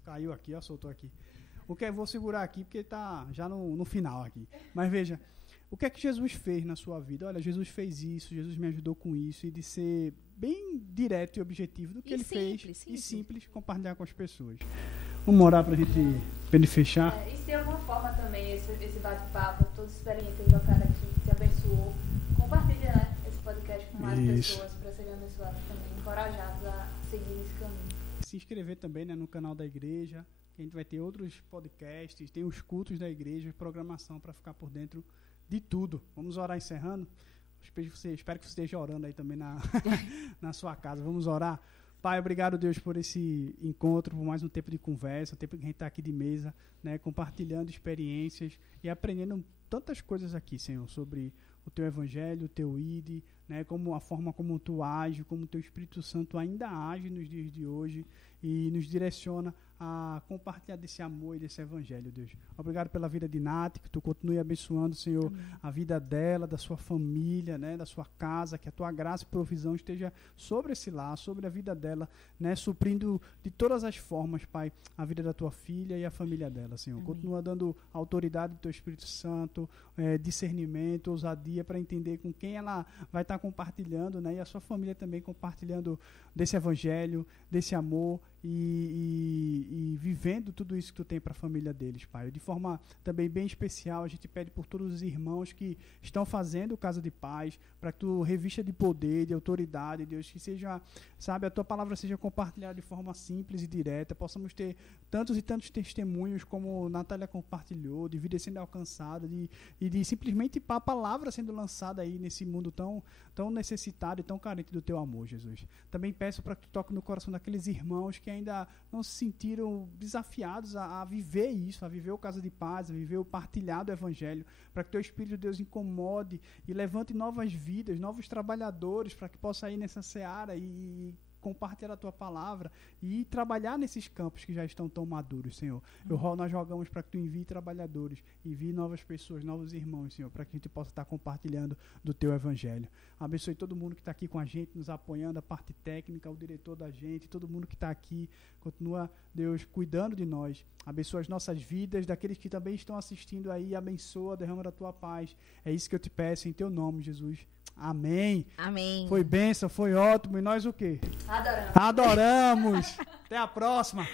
Caiu aqui, soltou aqui. Vou segurar aqui porque está já no final aqui. Mas veja, o que é que Jesus fez na sua vida? Olha, Jesus fez isso, Jesus me ajudou com isso, e de ser bem direto e objetivo do que ele fez, e simples compartilhar com as pessoas. Vamos orar pra ele fechar. E se de alguma forma também esse bate-papo, toda essa experiência que trocaram aqui, te abençoou, compartilha, né, esse podcast com mais pessoas para serem abençoadas também, encorajados a seguir esse caminho. Se inscrever também, né, no canal da igreja, que a gente vai ter outros podcasts, tem os cultos da igreja, programação para ficar por dentro de tudo. Vamos orar encerrando. Espero que você esteja orando aí também na sua casa. Vamos orar. Pai, obrigado, Deus, por esse encontro, por mais um tempo de conversa, um tempo que a gente está aqui de mesa, né, compartilhando experiências e aprendendo tantas coisas aqui, Senhor, sobre o Teu Evangelho, o Teu ID, né, como a forma como Tu age, como o Teu Espírito Santo ainda age nos dias de hoje e nos direciona a compartilhar desse amor e desse Evangelho, Deus. Obrigado pela vida de Nath, que Tu continue abençoando, Senhor, a vida dela, da sua família, né, da sua casa, que a Tua graça e provisão esteja sobre esse lar, sobre a vida dela, né, suprindo de todas as formas, Pai, a vida da Tua filha e a família dela, Senhor. Amém. Continua dando autoridade do Teu Espírito Santo, discernimento, ousadia para entender com quem ela vai estar compartilhando, né, e a sua família também compartilhando desse Evangelho, desse amor e vivendo tudo isso que Tu tem para a família deles, Pai. De forma também bem especial, a gente pede por todos os irmãos que estão fazendo Casa de Paz, para que Tu revista de poder, de autoridade, Deus, que seja, sabe, a Tua palavra seja compartilhada de forma simples e direta, possamos ter tantos e tantos testemunhos como Natália compartilhou, de vida sendo alcançada, de simplesmente a palavra sendo lançada aí nesse mundo tão necessitado e tão carente do Teu amor, Jesus. Também peço para que Tu toque no coração daqueles irmãos que ainda não se sentiram desafiados a viver isso, a viver o Casa de Paz, a viver o partilhado Evangelho, para que Teu Espírito de Deus incomode e levante novas vidas, novos trabalhadores, para que possa ir nessa seara e compartilhar a Tua palavra e trabalhar nesses campos que já estão tão maduros, Senhor. Nós rogamos para que Tu envie trabalhadores, envie novas pessoas, novos irmãos, Senhor, para que a gente possa estar compartilhando do Teu Evangelho. Abençoe todo mundo que está aqui com a gente, nos apoiando, a parte técnica, o diretor da gente, todo mundo que está aqui. Continua, Deus, cuidando de nós. Abençoa as nossas vidas, daqueles que também estão assistindo aí. Abençoa, derrama da Tua paz. É isso que eu te peço em Teu nome, Jesus. Amém. Amém. Foi bênção, foi ótimo. E nós o quê? Adoramos. Adoramos. Até a próxima.